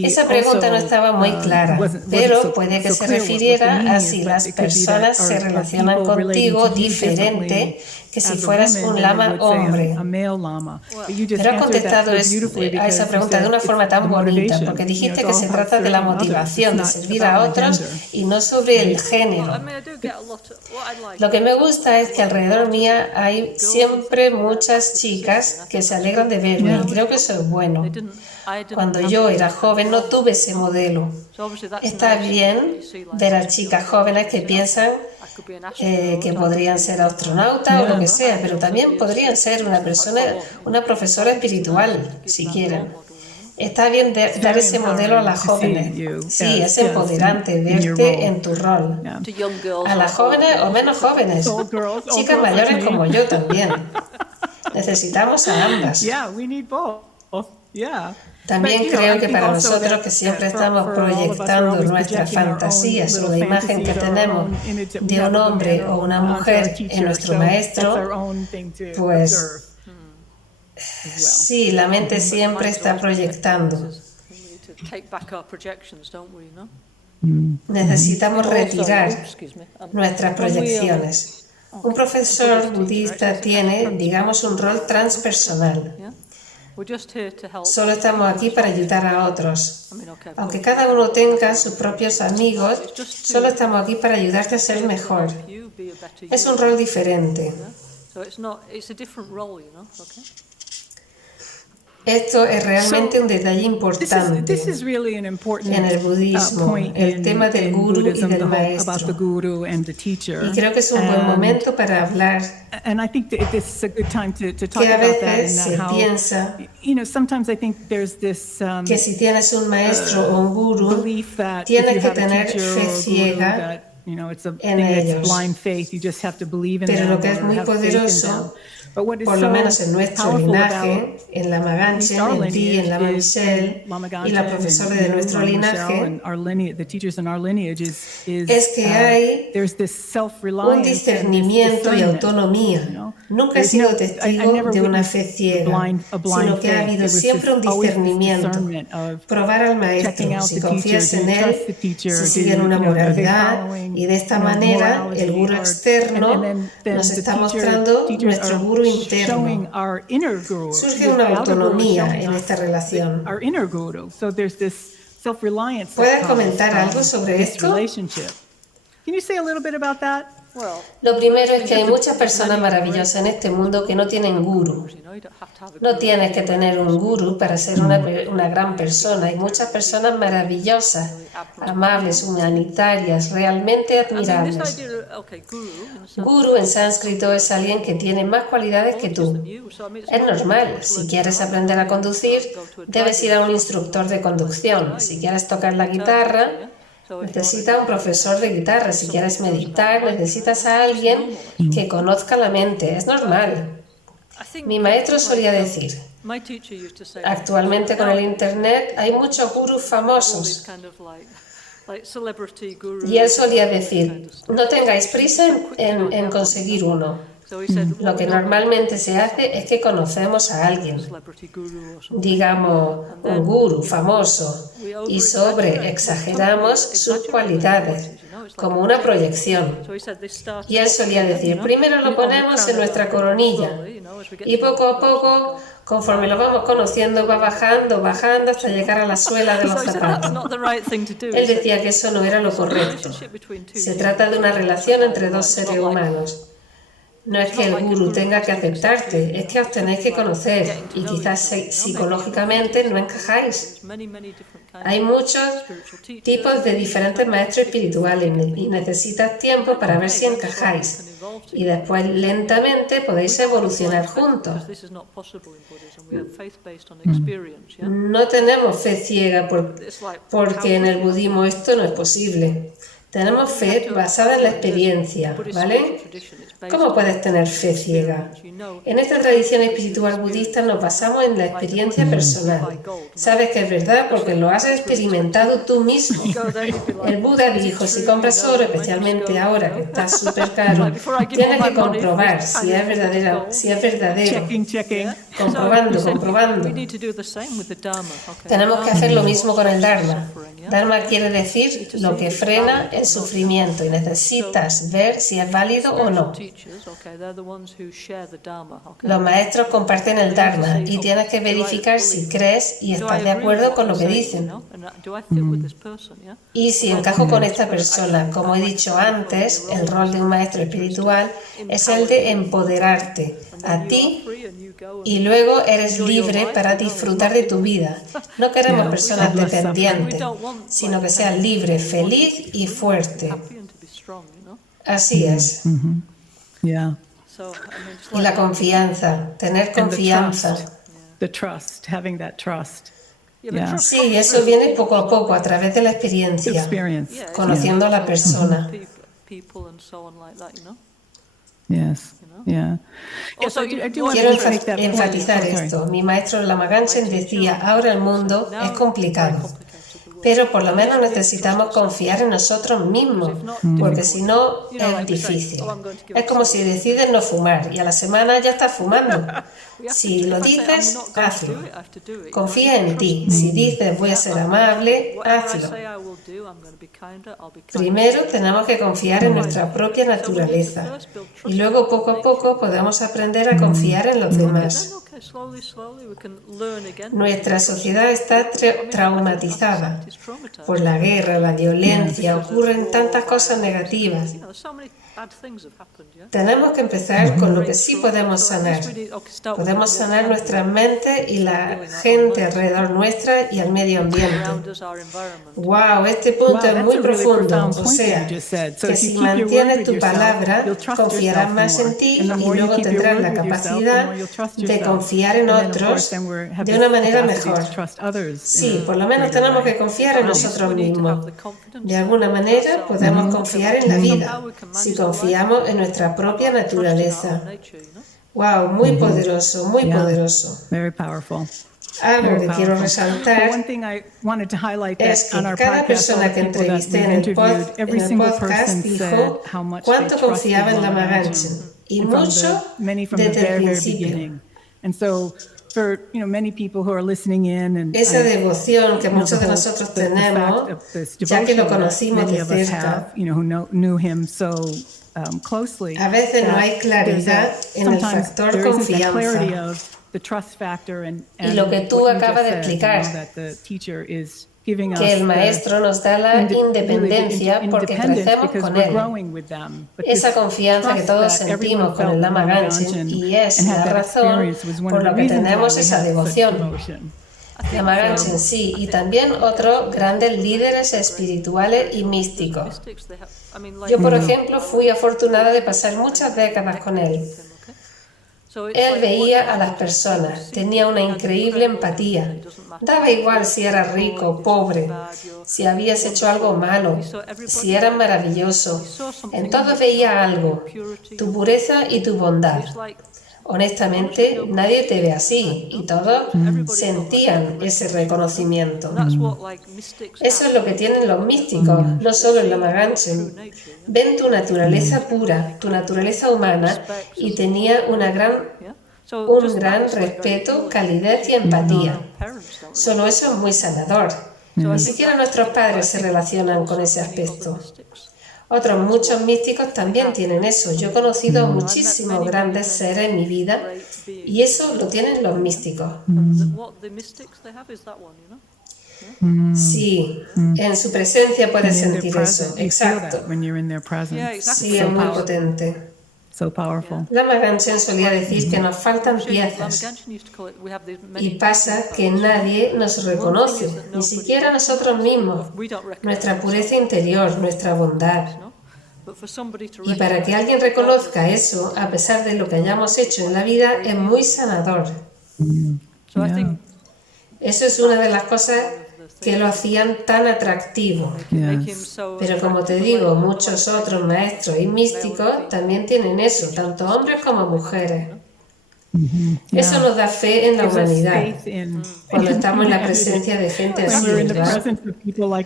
Esa pregunta no estaba muy clara, pero puede que se refiriera a si las personas se relacionan contigo diferente que si fueras un lama hombre. Pero has contestado a esa pregunta de una forma tan bonita, porque dijiste que se trata de la motivación, de servir a otros y no sobre el género. Lo que me gusta es que alrededor mía hay siempre muchas chicas que se alegran de verme y creo que eso es bueno. Cuando yo era joven no tuve ese modelo. Está bien ver a chicas jóvenes que piensan que podrían ser astronautas o lo que sea, pero también podrían ser una profesora espiritual, si quieren. Está bien dar ese modelo a las jóvenes. Sí, es empoderante verte en tu rol. A las jóvenes o menos jóvenes, chicas mayores como yo también. Necesitamos a ambas. También creo que para nosotros que siempre estamos proyectando nuestras fantasías o la imagen que tenemos de un hombre o una mujer en nuestro maestro, pues sí, la mente siempre está proyectando. Necesitamos retirar nuestras proyecciones. Un profesor budista tiene, digamos, un rol transpersonal. Solo estamos aquí para ayudar a otros. Aunque cada uno tenga sus propios amigos, solo estamos aquí para ayudarte a ser mejor. Es un rol diferente. Esto es realmente un detalle importante en el budismo, el tema del gurú y del maestro. Y creo que es un buen momento para hablar que a veces se piensa que si tienes un maestro o un gurú, tienes que tener fe ciega en ellos. Pero lo que es muy poderoso, por lo menos en nuestro linaje, en la Maganchen, en ti, en la Michelle y la profesora de nuestro linaje, es que hay un discernimiento y autonomía. Nunca he sido testigo de una fe ciega, sino que ha habido siempre un discernimiento. Probar al maestro, si confías en él, si siguen una moralidad, y de esta manera el gurú externo nos está mostrando nuestro gurú interno. Surge una autonomía en esta relación. ¿Puedes comentar algo sobre esto? Lo primero es que hay muchas personas maravillosas en este mundo que no tienen gurú. No tienes que tener un gurú para ser una gran persona. Hay muchas personas maravillosas, amables, humanitarias, realmente admirables. Gurú en sánscrito es alguien que tiene más cualidades que tú. Es normal. Si quieres aprender a conducir, debes ir a un instructor de conducción. Si quieres tocar la guitarra, necesitas un profesor de guitarra. Si quieres meditar, necesitas a alguien que conozca la mente. Es normal. Mi maestro solía decir, actualmente con el Internet hay muchos gurús famosos. Y él solía decir, no tengáis prisa en conseguir uno. Lo que normalmente se hace es que conocemos a alguien, digamos un gurú famoso, y exageramos sus cualidades, como una proyección. Y él solía decir, primero lo ponemos en nuestra coronilla, y poco a poco, conforme lo vamos conociendo, va bajando hasta llegar a la suela de los zapatos. Él decía que eso no era lo correcto. Se trata de una relación entre dos seres humanos. No es que el gurú tenga que aceptarte, es que os tenéis que conocer y quizás psicológicamente no encajáis. Hay muchos tipos de diferentes maestros espirituales y necesitas tiempo para ver si encajáis. Y después lentamente podéis evolucionar juntos. No tenemos fe ciega porque en el budismo esto no es posible. Tenemos fe basada en la experiencia, ¿vale? ¿Cómo puedes tener fe ciega? En esta tradición espiritual budista nos basamos en la experiencia personal. Sabes que es verdad porque lo has experimentado tú mismo. El Buda dijo, si compras oro, especialmente ahora que está súper caro, tienes que comprobar si es verdadero. Comprobando. Tenemos que hacer lo mismo con el Dharma. Dharma quiere decir lo que frena el sufrimiento y necesitas ver si es válido o no. Los maestros comparten el Dharma y tienes que verificar si crees y estás de acuerdo con lo que dicen. Y si encajo con esta persona, como he dicho antes, el rol de un maestro espiritual es el de empoderarte a ti y luego eres libre para disfrutar de tu vida. No queremos personas dependientes, sino que sean libres, feliz y fuerte. Así es. Y la confianza, tener confianza. Sí, eso viene poco a poco, a través de la experiencia, conociendo a la persona. Quiero enfatizar esto. Mi maestro Lama Ganchen decía, ahora el mundo es complicado, pero por lo menos necesitamos confiar en nosotros mismos, porque si no es difícil. Es como si decides no fumar y a la semana ya estás fumando. Si lo dices, hazlo. Confía en ti. Si dices voy a ser amable, hazlo. Primero tenemos que confiar en nuestra propia naturaleza y luego poco a poco podemos aprender a confiar en los demás. Nuestra sociedad está traumatizada por la guerra, la violencia, ocurren tantas cosas negativas. Tenemos que empezar con lo que sí podemos sanar. Podemos sanar nuestras mentes y la gente alrededor nuestra y al medio ambiente. ¡Wow! Este punto es muy profundo. O sea, que si mantienes tu palabra, confiarás más en ti y luego tendrás la capacidad de confiar en otros de una manera mejor. Sí, por lo menos tenemos que confiar en nosotros mismos. De alguna manera podemos confiar en la vida, si confiamos en nuestra propia naturaleza. ¡Wow! Muy poderoso, muy poderoso. Algo que quiero resaltar es que cada persona que entrevisté en el podcast dijo cuánto confiaba en Lama Ganchen, y mucho desde el principio. Esa devoción que muchos de nosotros tenemos, ya que lo conocimos de cerca, a veces no hay claridad en el factor confianza. Y lo que tú acabas de explicar, que el maestro nos da la independencia porque crecemos con él. Esa confianza que todos sentimos con el Lama Ganchen, y es la razón por la que tenemos esa devoción. Lama Ganchen sí, y también otros grandes líderes espirituales y místicos. Yo, por ejemplo, fui afortunada de pasar muchas décadas con él. Él veía a las personas, tenía una increíble empatía. Daba igual si eras rico o pobre, si habías hecho algo malo, si eras maravilloso. En todo veía algo, tu pureza y tu bondad. Honestamente, nadie te ve así y todos sentían ese reconocimiento. Eso es lo que tienen los místicos, no solo el Lama Ganchen. Ven tu naturaleza pura, tu naturaleza humana, y tenía un gran respeto, calidez y empatía. Solo eso es muy sanador. Ni siquiera nuestros padres se relacionan con ese aspecto. Otros muchos místicos también tienen eso. Yo he conocido muchísimos grandes seres en mi vida y eso lo tienen los místicos. Sí, en su presencia puedes sentir eso. Exacto. Sí, es muy potente. Lama Ganchen solía decir que nos faltan piezas y pasa que nadie nos reconoce, ni siquiera nosotros mismos, nuestra pureza interior, nuestra bondad. Y para que alguien reconozca eso, a pesar de lo que hayamos hecho en la vida, es muy sanador. Eso es una de las cosas que lo hacían tan atractivo. Pero como te digo, muchos otros maestros y místicos también tienen eso, tanto hombres como mujeres. Eso nos da fe en la humanidad, cuando estamos en la presencia de gente así, ¿verdad?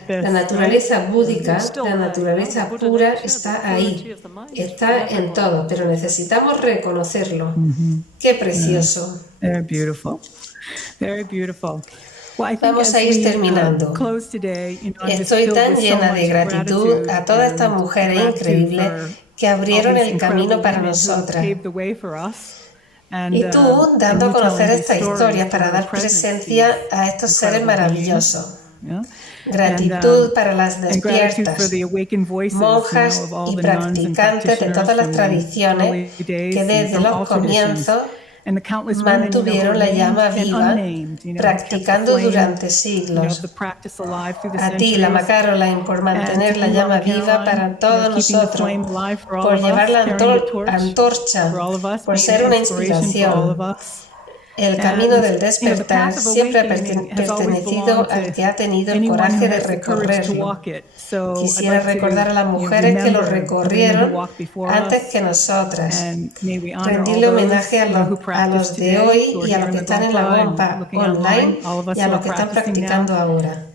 La naturaleza búdica, la naturaleza pura está ahí, está en todo, pero necesitamos reconocerlo. ¡Qué precioso! Vamos a ir terminando. Estoy tan llena de gratitud a todas estas mujeres increíbles que abrieron el camino para nosotras. Y tú, dando a conocer esta historia para dar presencia a estos seres maravillosos. Gratitud para las despiertas, monjas y practicantes de todas las tradiciones que desde los comienzos mantuvieron la llama viva, practicando durante siglos. A ti, Lama Caroline, por mantener la llama viva para todos nosotros, por llevar la antorcha, por ser una inspiración. El camino del despertar siempre ha pertenecido al que ha tenido el coraje de recorrerlo. Quisiera recordar a las mujeres que lo recorrieron antes que nosotras. Rendirle homenaje a los de hoy y a los que están en la bomba online y a los que están practicando ahora.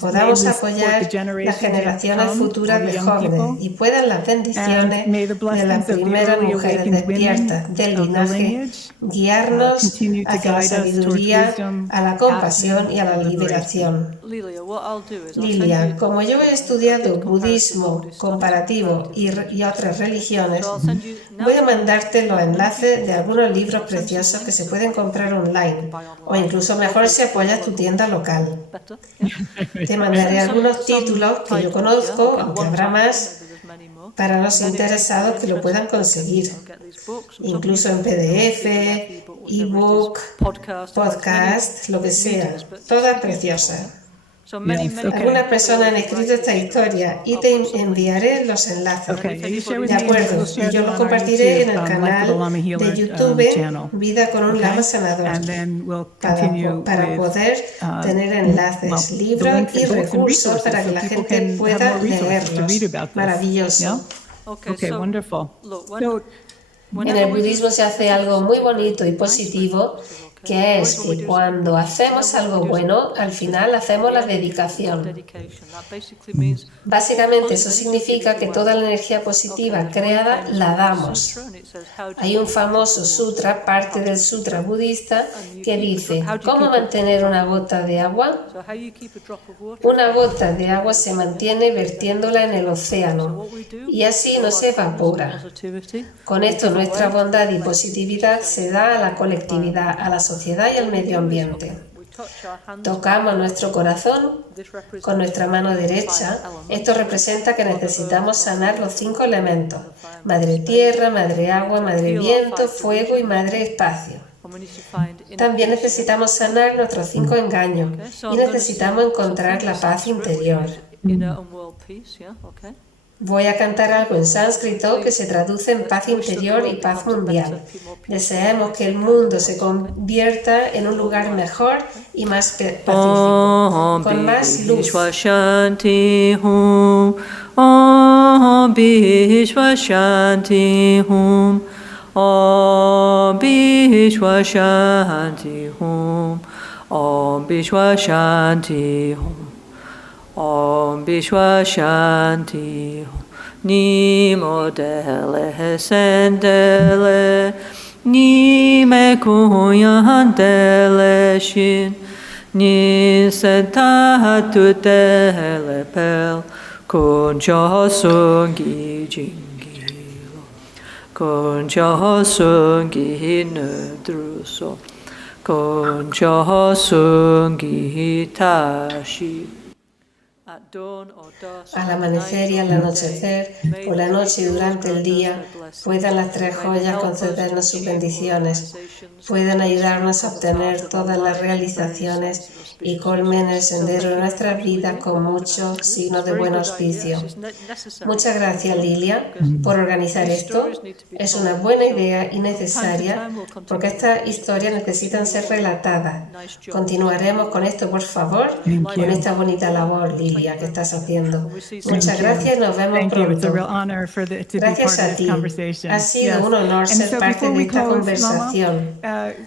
Podamos apoyar las generaciones futuras de jóvenes y puedan las bendiciones de las primeras mujeres despiertas del linaje guiarnos hacia la sabiduría, a la compasión y a la liberación. Lilia, como yo he estudiado budismo comparativo y otras religiones, voy a mandarte los enlaces de algunos libros preciosos que se pueden comprar online, o incluso mejor si apoyas tu tienda local. Te mandaré algunos títulos que yo conozco, aunque habrá más, para los interesados que lo puedan conseguir, incluso en PDF, ebook, podcast, lo que sea, todas preciosas. Algunas personas han escrito esta historia y te enviaré los enlaces. De acuerdo, y yo lo compartiré en el canal de YouTube Vida con un Lama Sanador para poder tener enlaces, libros y recursos para que la gente pueda leerlos. Maravilloso. En el budismo se hace algo muy bonito y positivo, que es que cuando hacemos algo bueno, al final hacemos la dedicación. Básicamente eso significa que toda la energía positiva creada la damos. Hay un famoso sutra, parte del sutra budista, que dice, ¿cómo mantener una gota de agua? Una gota de agua se mantiene vertiéndola en el océano y así no se evapora. Con esto nuestra bondad y positividad se da a la colectividad, a la sociedad y al medio ambiente. Tocamos nuestro corazón con nuestra mano derecha. Esto representa que necesitamos sanar los 5 elementos: Madre Tierra, Madre Agua, Madre Viento, Fuego y Madre Espacio. También necesitamos sanar nuestros 5 engaños y necesitamos encontrar la paz interior. Voy a cantar algo en sánscrito que se traduce en paz interior y paz mundial. Deseemos que el mundo se convierta en un lugar mejor y más pacífico, con más luz. Om Vishwa Shanti Ni Modele Sendele Ni Me Kuyandele Shin Ni Sentatu Tele Pel Kunjo Sungi Jingilo Kunjo Sungi Nedruso Kunjo Sungi Tashi. Al amanecer y al anochecer, por la noche y durante el día, puedan las 3 joyas concedernos sus bendiciones, puedan ayudarnos a obtener todas las realizaciones y colmen el sendero de nuestras vidas con muchos signos de buen auspicio. Muchas gracias, Lilia, por organizar esto. Es una buena idea y necesaria porque estas historias necesitan ser relatadas. Continuaremos con esto, por favor, con esta bonita labor, Lilia, que estás haciendo. Muchas gracias y nos vemos pronto. Gracias a ti. Ha sido un honor ser parte de esta conversación.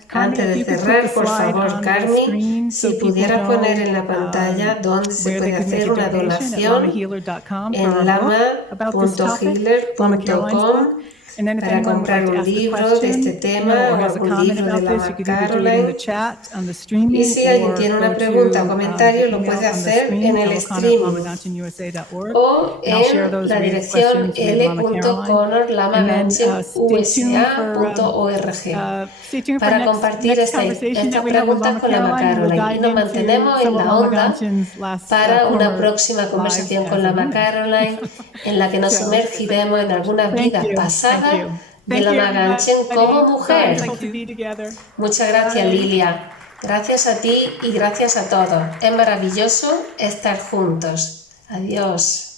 Antes de cerrar, por favor, Carmi, si pudieras poner en la pantalla donde se puede hacer una donación en lama.healer.com para comprar un libro de este tema o algún libro de Lama Caroline. Y si alguien tiene una pregunta o comentario, lo puede hacer en el streaming o en la dirección l.connorlamaganchenUSA.org para compartir estas preguntas con Lama Caroline. Y nos mantenemos en la onda para una próxima conversación con Lama Caroline en la que nos sumergiremos en algunas vidas pasadas de Lama Ganchen como mujer. Muchas gracias, Lilia. Gracias a ti y gracias a todos. Es maravilloso estar juntos. Adiós.